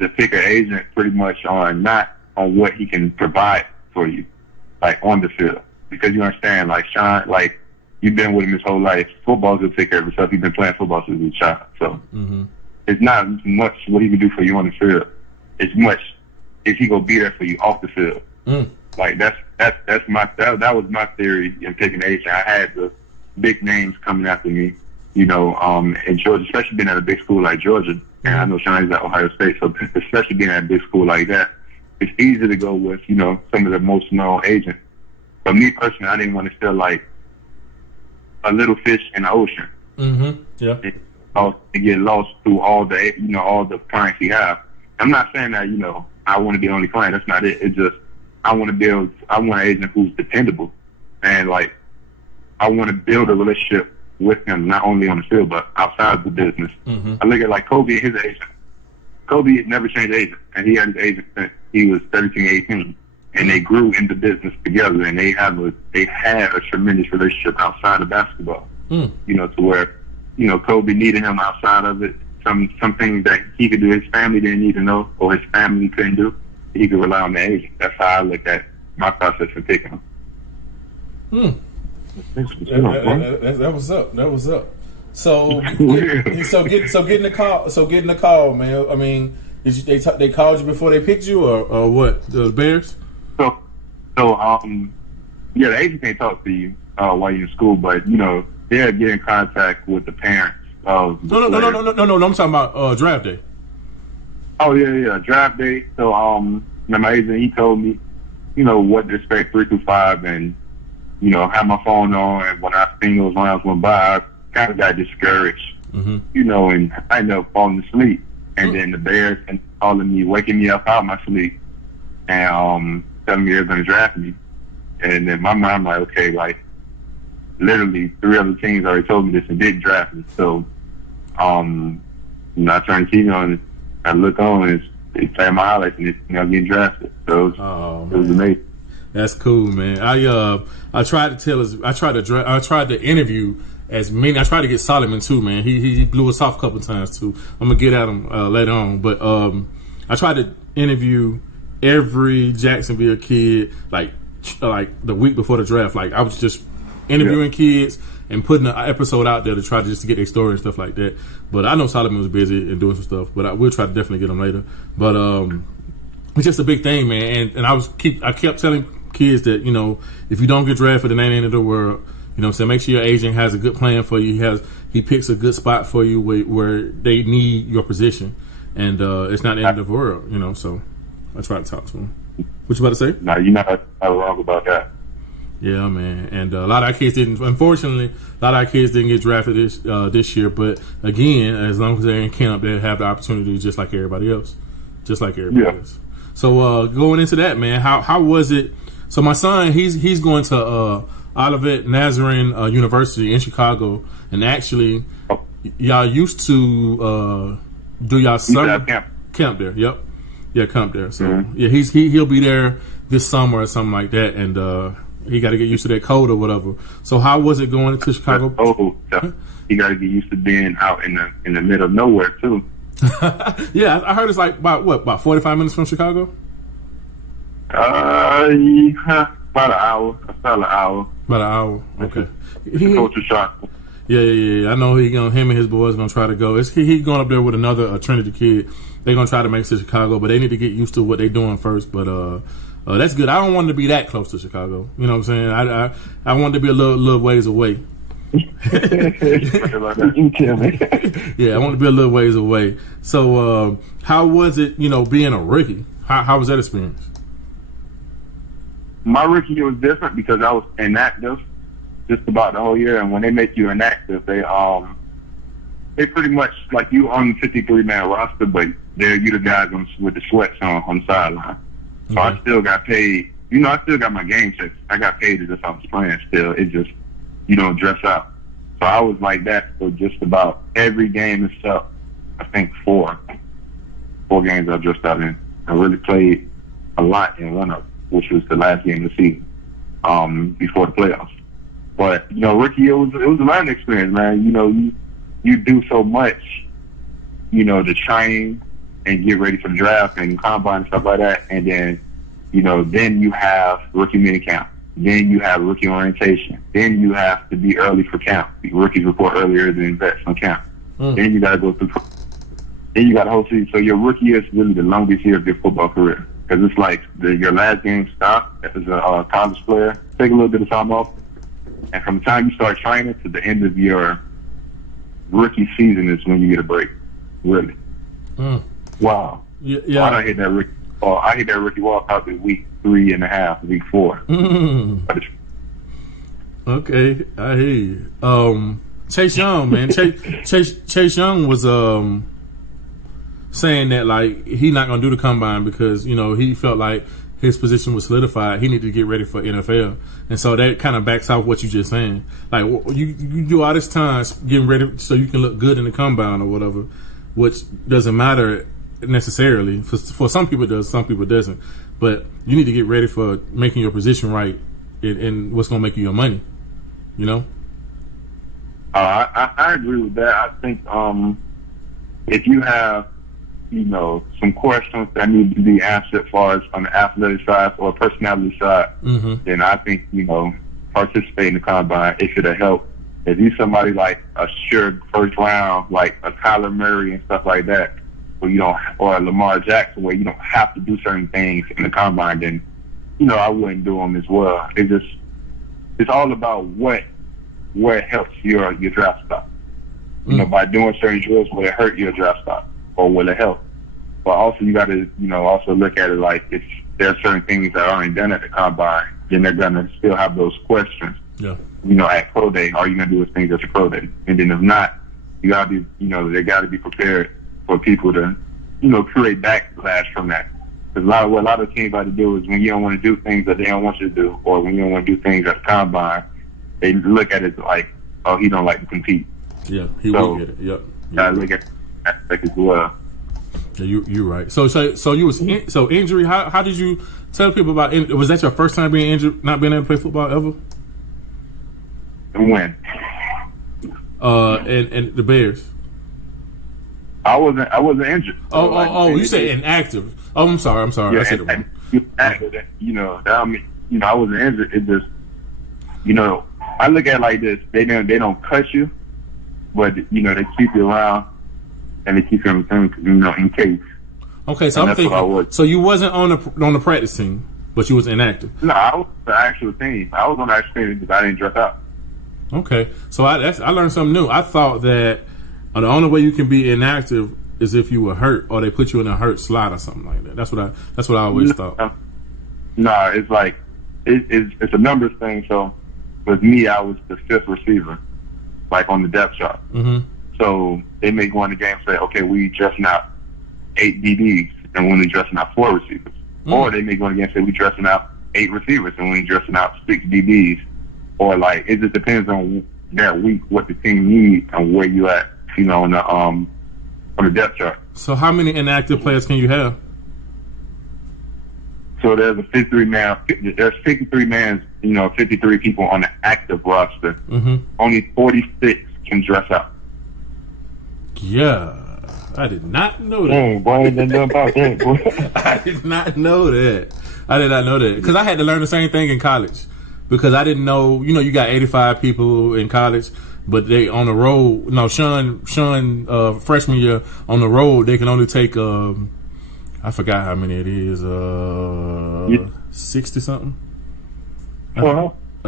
to pick an agent pretty much not on what he can provide for you, like on the field. Because you understand, like Sean, like you've been with him his whole life. Football's will take care of itself. He's been playing football since he was a child. So it's not much what he can do for you on the field. It's much if he gonna be there for you off the field. Like that was my theory in picking an agent. I had the big names coming after me, in Georgia, especially being at a big school like Georgia. And I know Sean is at Ohio State, so especially being at a big school like that, it's easy to go with, some of the most known agents. But me personally, I didn't want to feel like a little fish in the ocean. Yeah. To get lost through all the clients he have. I'm not saying that, I want to be the only client. That's not it. It's just I want an agent who's dependable, and like I want to build a relationship with him not only on the field but outside of the business. I look at like Kobe and his agent. Kobe never changed agent, and he had his agent since he was 17, 18, and they grew in the business together, and they had a tremendous relationship outside of basketball. To where Kobe needed him outside of it. Some things that he could do, his family didn't need to know, or his family couldn't do. He could rely on the agent. That's how I look at my process for picking him. That was up. That was up. So getting the call, man. I mean, they called you before they picked you, or what? The Bears? So the agent can't talk to you while you're in school, but they'll get in contact with the parents. No. I'm talking about draft day. Oh yeah, draft day. So my agent, he told me, what to expect 3 through 5, and have my phone on. And when I seen those rounds went by, I kind of got discouraged, and I ended up falling asleep. And then the Bears and calling me, waking me up out of my sleep, and telling me they're going to draft me. And then my mind like, okay, like literally 3 other teams already told me this and didn't draft me. So, I turned the TV on, and I look on, and it's playing my highlights, and it's getting drafted. So it was amazing. That's cool, man. I tried to interview as many. I tried to get Solomon too, man. He blew us off a couple times too. I'm gonna get at him later on, but I tried to interview every Jacksonville kid like the week before the draft. Like I was just interviewing kids and putting an episode out there to try to get their story and stuff like that. But I know Solomon was busy and doing some stuff, but we'll try to definitely get him later. But it's just a big thing, man. And I kept telling kids that, if you don't get drafted, it ain't the end of the world. So make sure your agent has a good plan for you. He picks a good spot for you where they need your position. And it's not the end of the world, So I try to talk to him. What you about to say? No, you're not wrong about that. Yeah, man. And a lot of our kids didn't. Unfortunately, a lot of our kids didn't get drafted this year. But again, as long as they're in camp, they have the opportunity just like everybody else. Else. So going into that, man, how was it? So my son, he's going to Olivet Nazarene University in Chicago, and actually, y'all used to do y'all summer camp there. Yep, yeah, camp there. So yeah, he'll be there this summer or something like that, and he got to get used to that cold or whatever. So how was it going to Chicago? He got to get used to being out in the middle of nowhere too. Yeah, I heard it's like about 45 minutes from Chicago. About an hour. About an hour. Okay. Culture shock. Yeah. I know him and his boys gonna try to go. He's going up there with another Trinity kid. They're gonna try to make it to Chicago, but they need to get used to what they're doing first. But that's good. I don't want to be that close to Chicago. You know what I'm saying? I want to be a little ways away. You tell me. Yeah, I want to be a little ways away. So how was it? Being a rookie. How was that experience? my rookie year was different because I was inactive just about the whole year. And when they make you inactive, they pretty much like you on the 53-man roster, but you the guys with the sweats on the sideline. So I still got paid. You know, I still got my game checks. I got paid as if I was playing still. It just, you don't dress out. So I was like that for just about every game except, I think, four games I dressed out in. I really played a lot in one of them, which was the last game of the season, before the playoffs. But, you know, rookie year, it was a learning experience, man. You know, you do so much, you know, to train and get ready for the draft and combine and stuff like that. And then, you know, then you have rookie mini camp. Then you have rookie orientation. Then you have to be early for camp. Rookies report earlier than vets on camp. Then you got to go through. Then you got a whole season. So your rookie year is really the longest year of your football career because it's like your last game stop as a college player. Take a little bit of time off, and from the time you start training to the end of your rookie season is when you get a break. Really. Wow. Yeah. I hit that rookie ball. I hit that rookie wall probably week 3.5, week 4. Okay, I hear you. Chase Young, man. Chase Young was saying that like he not gonna do the combine because you know he felt like his position was solidified. He needed to get ready for NFL, and so that kind of backs off what you just saying. Like you do all this time getting ready so you can look good in the combine or whatever, which doesn't matter necessarily. For some people it does, some people it doesn't. But you need to get ready for making your position right and what's gonna make you your money. You know. I agree with that. I think if you have, you know, some questions that need to be answered as far as on the athletic side or personality side, then I think, you know, participate in the combine. It should have helped. If you're somebody like a sure first round, like a Kyler Murray and stuff like that, where you don't, or a Lamar Jackson, where you don't have to do certain things in the combine, then, you know, I wouldn't do them as well. It's all about what helps your draft stock. You know, by doing certain drills, will it hurt your draft stock or will it help? But also you got to, you know, also look at it like if there are certain things that aren't done at the combine, then they're going to still have those questions. Yeah. You know, at pro day, are you going to do those things at your pro day? And then if not, you got to be, you know, they got to be prepared for people to, you know, create backlash from that. Because what a lot of teams like to do is when you don't want to do things that they don't want you to do, or when you don't want to do things at the combine, they look at it like, oh, he don't like to compete. Yeah, he will get it. Yep. I look at that aspect as well. Yeah, you're right. So you was injury. How did you tell people about? Was that your first time being injured, not being able to play football ever? When? And the Bears. I wasn't injured. So you said inactive. Oh, I'm sorry. Yeah, I said it wrong. You know, I mean, you know, I wasn't injured. It just, you know, I look at it like this: they don't cut you, but you know they keep you around and they keep you in case. Okay, so I'm thinking. So you wasn't on the practice team, but you was inactive. No, I was on the actual team. I was on the actual team because I didn't dress out. Okay, so I learned something new. I thought that the only way you can be inactive is if you were hurt or they put you in a hurt slot or something like that. That's what I always thought. No, it's like it's a numbers thing. So with me, I was the 5th receiver, like on the depth chart. So they may go in the game and say, okay, we dressing out 8 DBs and when we dressing out 4 receivers. Or they may go in the game and say we dressing out 8 receivers and we dressing out 6 DBs. Or like it just depends on that week what the team needs and where you at, you know, on the depth chart. So how many inactive players can you have? So there's a 53-man. There's 53 man. You know, 53 people on the active roster. Only 46 can dress out. Yeah, I did not know that. Dang, boy, I didn't know about that, boy. I did not know that. Because I had to learn the same thing in college. Because I didn't know, you know, you got 85 people in college, but they on the road. No, Sean, freshman year on the road, they can only take. I forgot how many it is. 60 something.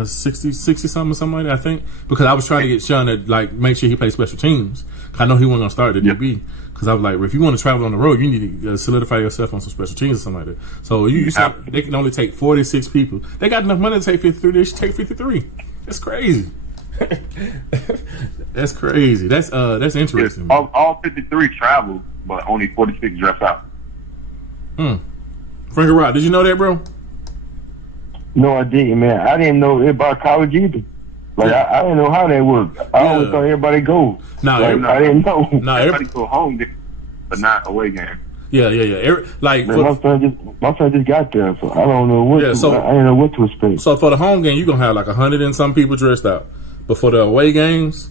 a 60 something like that, I think, because I was trying to get Sean to like make sure he plays special teams. I know he wasn't gonna start the DB, because I was like, if you want to travel on the road, you need to solidify yourself on some special teams or something like that. So you said they can only take 46 people. They got enough money to take 53. They should take 53. That's crazy. That's crazy. That's interesting. All 53 travel, but only 46 dress out. Frankie Rock, did you know that, bro? No, I didn't, man. I didn't know about college either. Like, I didn't know how that worked. I always thought everybody goes. I didn't know. Everybody go home, but not away game. Yeah. Like, man, my son just got there, so I don't know what. I didn't know what to expect. So for the home game, you are gonna have like 100 and some people dressed out, but for the away games,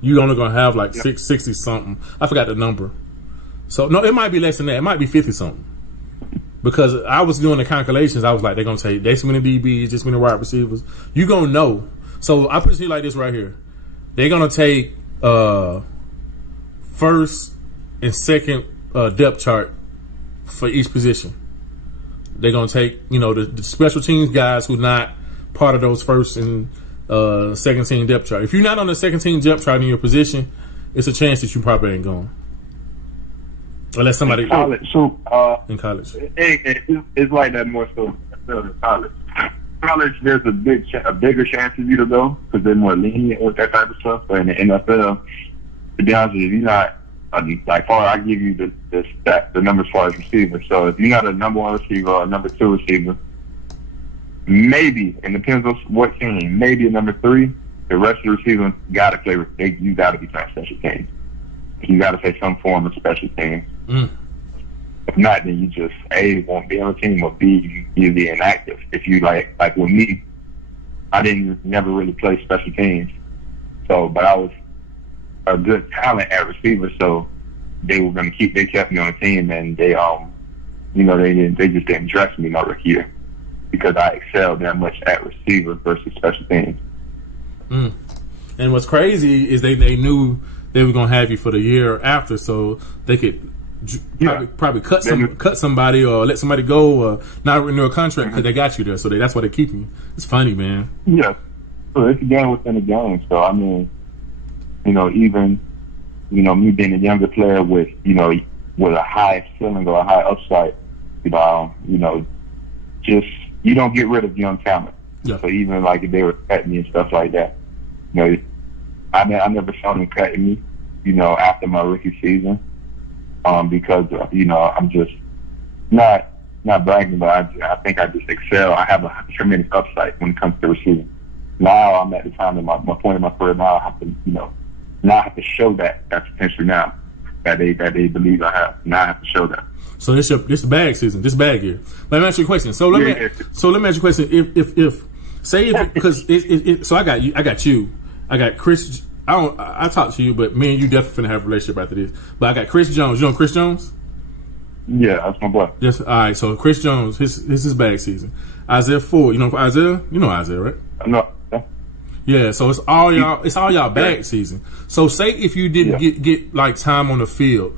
you only gonna have like 60 something. I forgot the number. So no, it might be less than that. It might be 50 something. Because I was doing the calculations, I was like, they're gonna take this many DBs, this many wide receivers. You gonna know. So I put it like this right here. They're gonna take first and second depth chart for each position. They're gonna take, the special teams guys who not part of those first and second team depth chart. If you're not on the second team depth chart in your position, it's a chance that you probably ain't going. Unless somebody in college. In college, it's like that more so in college. College, there's a bigger chance of you to go because they're more lenient with that type of stuff. But in the NFL, to be honest with you, you're not like far. I give you the numbers as far as receivers. So if you're not a number one receiver or a number two receiver, maybe, and it depends on what team. Maybe a number three. The rest of the receivers gotta play. You gotta be playing special teams. You got to play some form of special teams. If not, then you just A, won't be on the team, or B, you'll be inactive. If you like with me, I never really play special teams. So, but I was a good talent at receiver, so they kept me on the team, and they just didn't dress me my rookie year because I excelled that much at receiver versus special teams. And what's crazy is they knew they were gonna have you for the year after, so they could probably cut somebody or let somebody go or not renew a contract because they got you there. So that's why they keep you. It's funny, man. Yeah, so it's a game within a game. So I mean, even me being a younger player with a high ceiling or a high upside, just you don't get rid of young talent. Yeah. So even like if they were cutting me and stuff like that, I never saw them cutting me, after my rookie season, because I'm just not bragging, but I think I just excel. I have a tremendous upside when it comes to receiving. Now I'm at the time in my point in my career. Now I have to, now I have to show that potential now that they believe I have. Now I have to show that. So this bag season, this bag year. Let me ask you a question. So let me ask you a question. If say so I got you. I got Chris. I talked to you, but me and you definitely finna have a relationship after this. But I got Chris Jones. You know Chris Jones? Yeah, that's my boy. Yes. All right. So Chris Jones, his bag season. Isaiah Ford. You know Isaiah? You know Isaiah, right? No. Yeah. So it's all y'all bag season. So say if you didn't get like time on the field,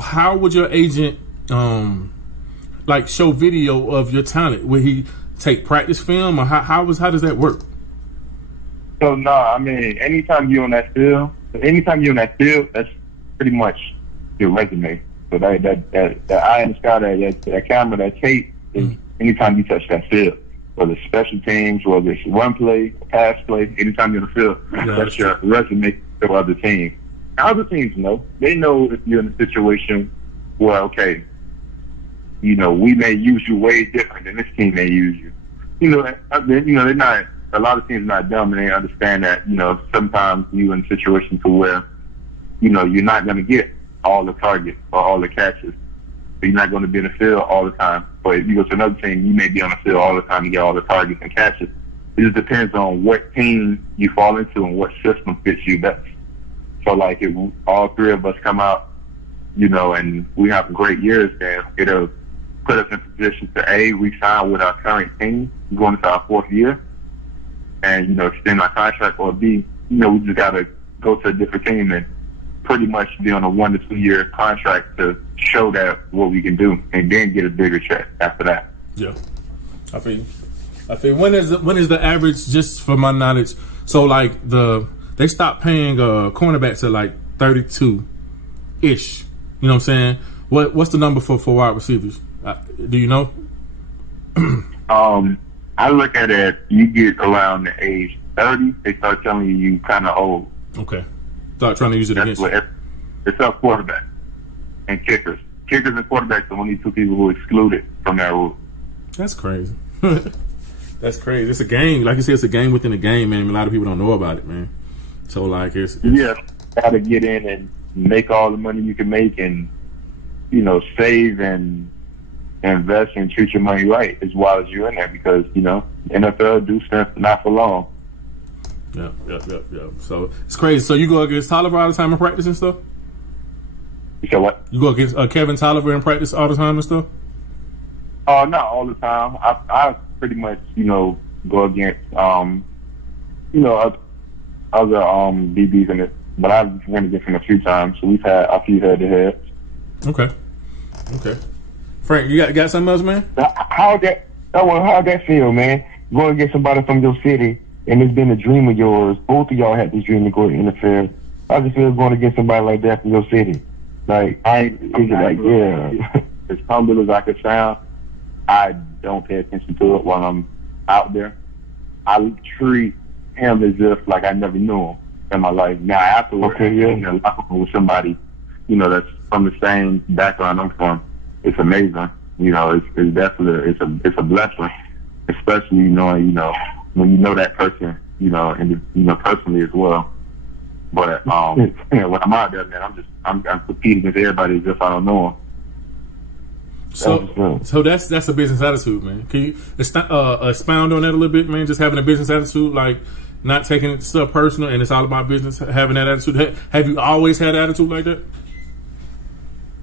how would your agent show video of your talent? Would he take practice film, or how does that work? So I mean, anytime you're on that field, that's pretty much your resume. So that eye in the sky, that camera, that tape is anytime you touch that field. Whether it's special teams, whether it's run play, pass play, anytime you're on the field, that's your resume to other teams. Other teams know. They know if you're in a situation where, okay, we may use you way different than this team may use you. They're not. A lot of teams are not dumb, and they understand that, sometimes you're in a situation to where, you're not going to get all the targets or all the catches. So you're not going to be in the field all the time. But if you go to another team, you may be on the field all the time and get all the targets and catches. It just depends on what team you fall into and what system fits you best. So, like, if all three of us come out, and we have great years, then it'll put us in position to, we sign with our current team going into our fourth year, and, extend our contract, or B, we just got to go to a different team and pretty much be on a 1 to 2 year contract to show that what we can do, and then get a bigger check after that. Yeah, I feel you. I think when is the average? Just for my knowledge, so like they stopped paying cornerbacks at like 32 ish. You know what I'm saying? What's the number for wide receivers? Do you know? I look at it. You get around the age 30, they start telling you kind of old. Okay. Start trying to use it against you. It's up quarterback and kickers. Kickers and quarterbacks are the only two people who are excluded from that rule. That's crazy. That's crazy. It's a game. Like you said, it's a game within a game, man. A lot of people don't know about it, man. So, like, it's yeah, got to get in and make all the money you can make and, you know, save and invest and treat your money right as well as you're in there because, you know, NFL do stuff not for long. Yeah. So it's crazy. So you go against Tolliver all the time in practice and stuff? You said what? You go against Kevin Tolliver in practice all the time and stuff? Not all the time. I pretty much, you know, go against, you know, other DBs in it. But I've run against him a few times. So we've had a few head-to-heads. Okay. Frank, you got something else, man? How'd that feel, man? Going against somebody from your city, and it's been a dream of yours. Both of y'all had this dream to go to the NFL. How does it feel going against somebody like that from your city? Like, yeah. As humble as I could sound, I don't pay attention to it while I'm out there. I treat him as if like I never knew him in my life. Now afterwards, in the locker room with somebody, you know, that's from the same background I'm from, it's amazing. You know, it's definitely it's a blessing, especially knowing, you know, when you know that person, you know, and you know personally as well. But when I'm out there, man, I'm competing against everybody as if I don't know them. So that's a business attitude, man. Can you expound on that a little bit, man? Just having a business attitude, like not taking stuff personal, and it's all about business. Having that attitude. Have you always had an attitude like that?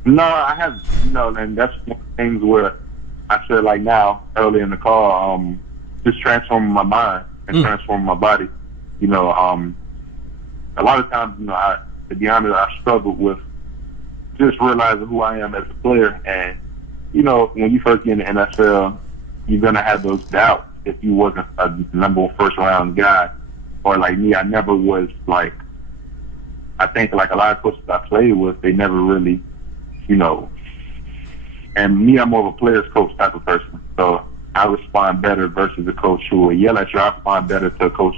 No, I haven't. You know, and that's one of the things where I said, like now, early in the call, just transforming my mind and transforming my body. You know, a lot of times, you know, to be honest, I struggled with just realizing who I am as a player. And, you know, when you first get in the NFL, you're going to have those doubts if you wasn't a number one first round guy. Or like me, I never was like, I think like a lot of coaches I played with, they never really, you know, and me, I'm more of a player's coach type of person. So I respond better versus a coach who will yell at you. I respond better to a coach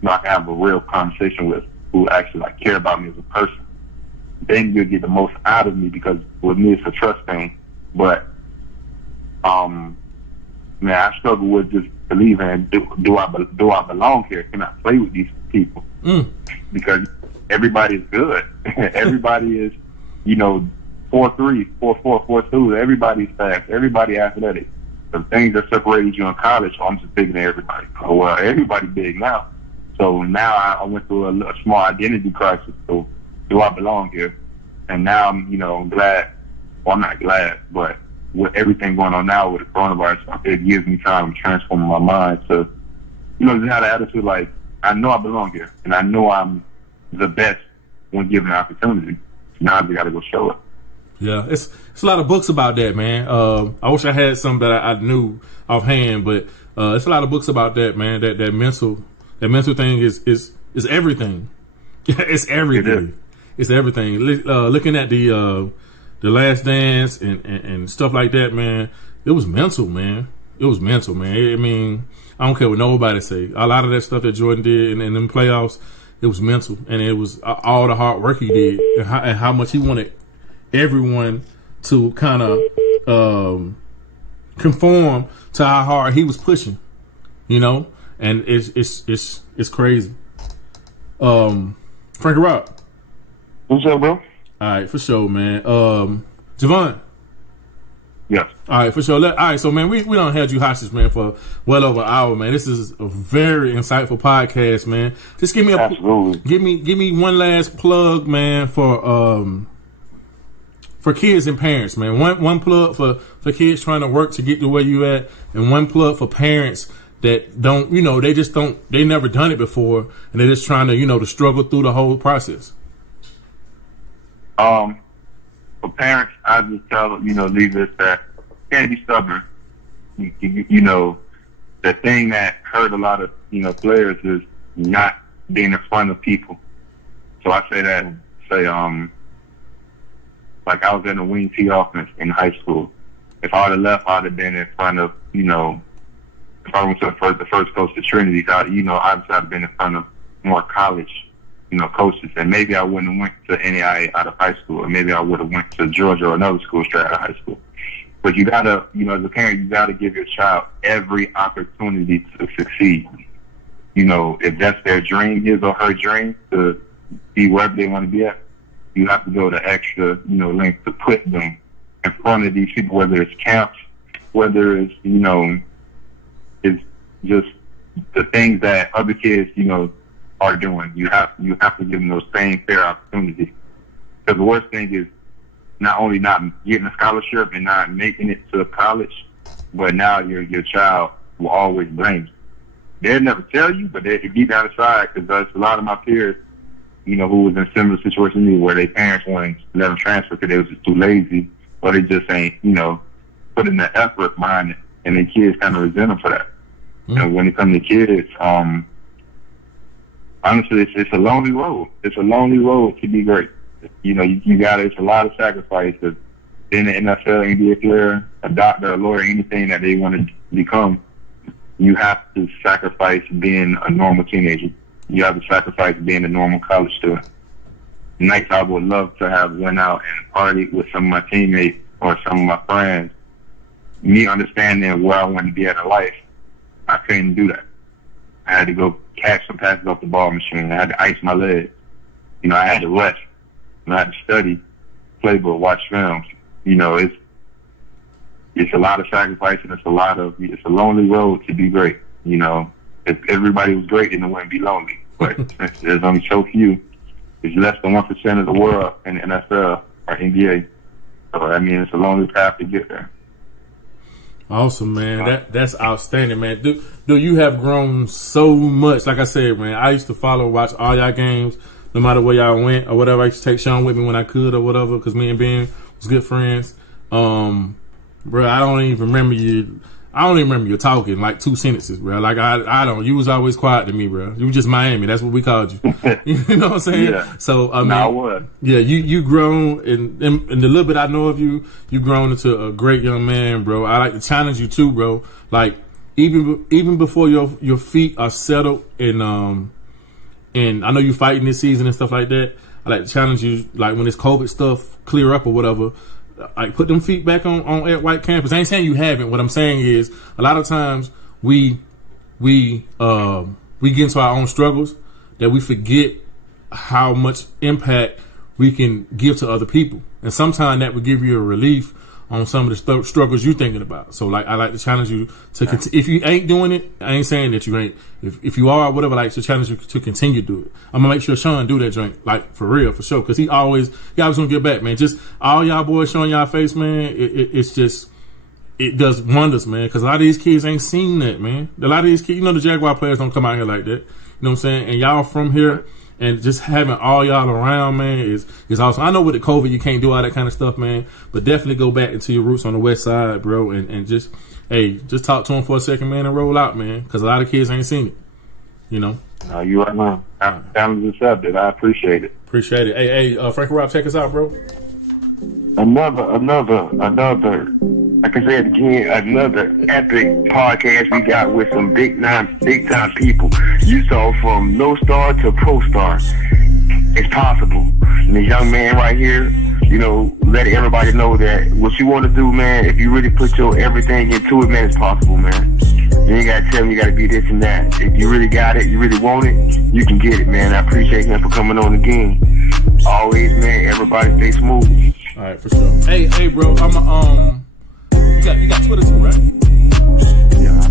who I can have a real conversation with, who actually like care about me as a person. Then you'll get the most out of me because with me it's a trust thing. But man, I struggle with just believing do I belong here? Can I play with these people? Because everybody's good. Everybody is, you know, 4'3", 4'4", 4'2". Everybody's fast. Everybody athletic. The things that separated you in college, I'm just bigger than everybody. Oh, well, everybody big now. So now I went through a small identity crisis. So do I belong here? And now I'm, you know, glad. Well, I'm not glad, but with everything going on now with the coronavirus, it gives me time to transform my mind to, you know, just have the attitude like, I know I belong here, and I know I'm the best when given the opportunity. Now I just got to go show it. Yeah, it's a lot of books about that, man. I wish I had some that I knew offhand, but it's a lot of books about that, man. That mental thing is everything. It's everything. It's everything. Looking at the Last Dance and stuff like that, man. It was mental, man. It was mental, man. I mean, I don't care what nobody say. A lot of that stuff that Jordan did in them playoffs, it was mental, and it was all the hard work he did and how much he wanted everyone to kind of conform to how hard he was pushing, you know, and it's crazy. Frankie Rock, what's up, bro? All right, for sure, man. Javon. Yes. All right, for sure. All right, so man, we done held you hostage, man, for well over an hour, man. This is a very insightful podcast, man. Just give me give me one last plug, man, for kids and parents, man. One plug for kids trying to work to get to where you at, and one plug for parents that don't, you know, they never done it before, and they're just trying to, you know, to struggle through the whole process. For parents, I just tell them, you know, leave this that can't be stubborn. You know, the thing that hurt a lot of, players is not being in front of people. So I say like I was in the wing T offense in high school. If I would have left, I would have been in front of, if I went to the first coach to Trinity, obviously I'd have been in front of more college, coaches. And maybe I wouldn't have went to NAIA out of high school, or maybe I would have went to Georgia or another school straight out of high school. But you gotta, as a parent, you gotta give your child every opportunity to succeed. If that's their dream, his or her dream, to be wherever they want to be at, you have to go the extra, length to put them in front of these people, whether it's camps, whether it's, it's just the things that other kids, are doing. You have to give them those same fair opportunities. Because the worst thing is not only not getting a scholarship and not making it to college, but now your child will always blame you. They'll never tell you, but they deep down inside, because there's a lot of my peers, who was in similar situations to me, where their parents wanted to let them transfer because they was just too lazy, or they just ain't, put in the effort behind it, and the kids kind of resent them for that. And when it comes to kids, honestly, it's a lonely road. It's a lonely road to be great. It's a lot of sacrifice. Being an NFL, NBA player, a doctor, a lawyer, anything that they want to become, you have to sacrifice being a normal teenager. You have to sacrifice being a normal college student. Nights I would love to have went out and partied with some of my teammates or some of my friends. Me understanding where I wanted to be in life, I couldn't do that. I had to go catch some passes off the ball machine. I had to ice my legs. I had to rest. I had to study, playbook, watch films. It's a lot of sacrifice, and it's a lonely road to be great. If everybody was great, then it wouldn't be lonely. But there's only so few. It's less than 1% of the world in the NFL or NBA. So it's a lonely path to get there. Awesome, man. That's outstanding, man. Do you have grown so much? Like I said, man, I used to watch all y'all games, no matter where y'all went or whatever. I used to take Sean with me when I could or whatever, because me and Ben was good friends. Bro, I don't even remember you talking like 2 sentences, bro. Like I don't. You was always quiet to me, bro. You were just Miami. That's what we called you. You know what I'm saying? Yeah. So I was. Yeah, you grown, and the little bit I know of you, you grown into a great young man, bro. I like to challenge you too, bro. Like even before your feet are settled, and I know you fighting this season and stuff like that. I like to challenge you, like when this COVID stuff clear up or whatever. Like put them feet back on at White campus. I ain't saying you haven't. What I'm saying is a lot of times we get into our own struggles that we forget how much impact we can give to other people, and sometimes that would give you a relief on some of the struggles you're thinking about. So like I like to challenge you to if you ain't doing it, I ain't saying that you ain't. If you are, whatever, I like to challenge you to continue to do it. I'm gonna make sure Sean do that joint, like for real, for sure, because he always gonna get back, man. Just all y'all boys showing y'all face, man. It's just, it does wonders, man, because a lot of these kids ain't seen that, man. A lot of these kids, the Jaguar players don't come out here like that. You know what I'm saying? And y'all from here, and just having all y'all around, man, is awesome. I know with the COVID you can't do all that kind of stuff, man, but definitely go back into your roots on the west side, bro, and just talk to them for a second, man, and roll out, man, because a lot of kids ain't seen it, No, you right, man. Challenge accepted. I appreciate it. Appreciate it. Hey, Frankie Rob, check us out, bro. Another. Like I said again, another epic podcast we got with some big time people. You saw from no star to pro star. It's possible. And the young man right here, let everybody know that what you want to do, man, if you really put your everything into it, man, it's possible, man. You ain't gotta tell me you gotta be this and that. If you really got it, you really want it, you can get it, man. I appreciate him for coming on again. Always, man, everybody stay smooth. All right, for sure. Hey, bro, you got Twitter too, right? Yeah.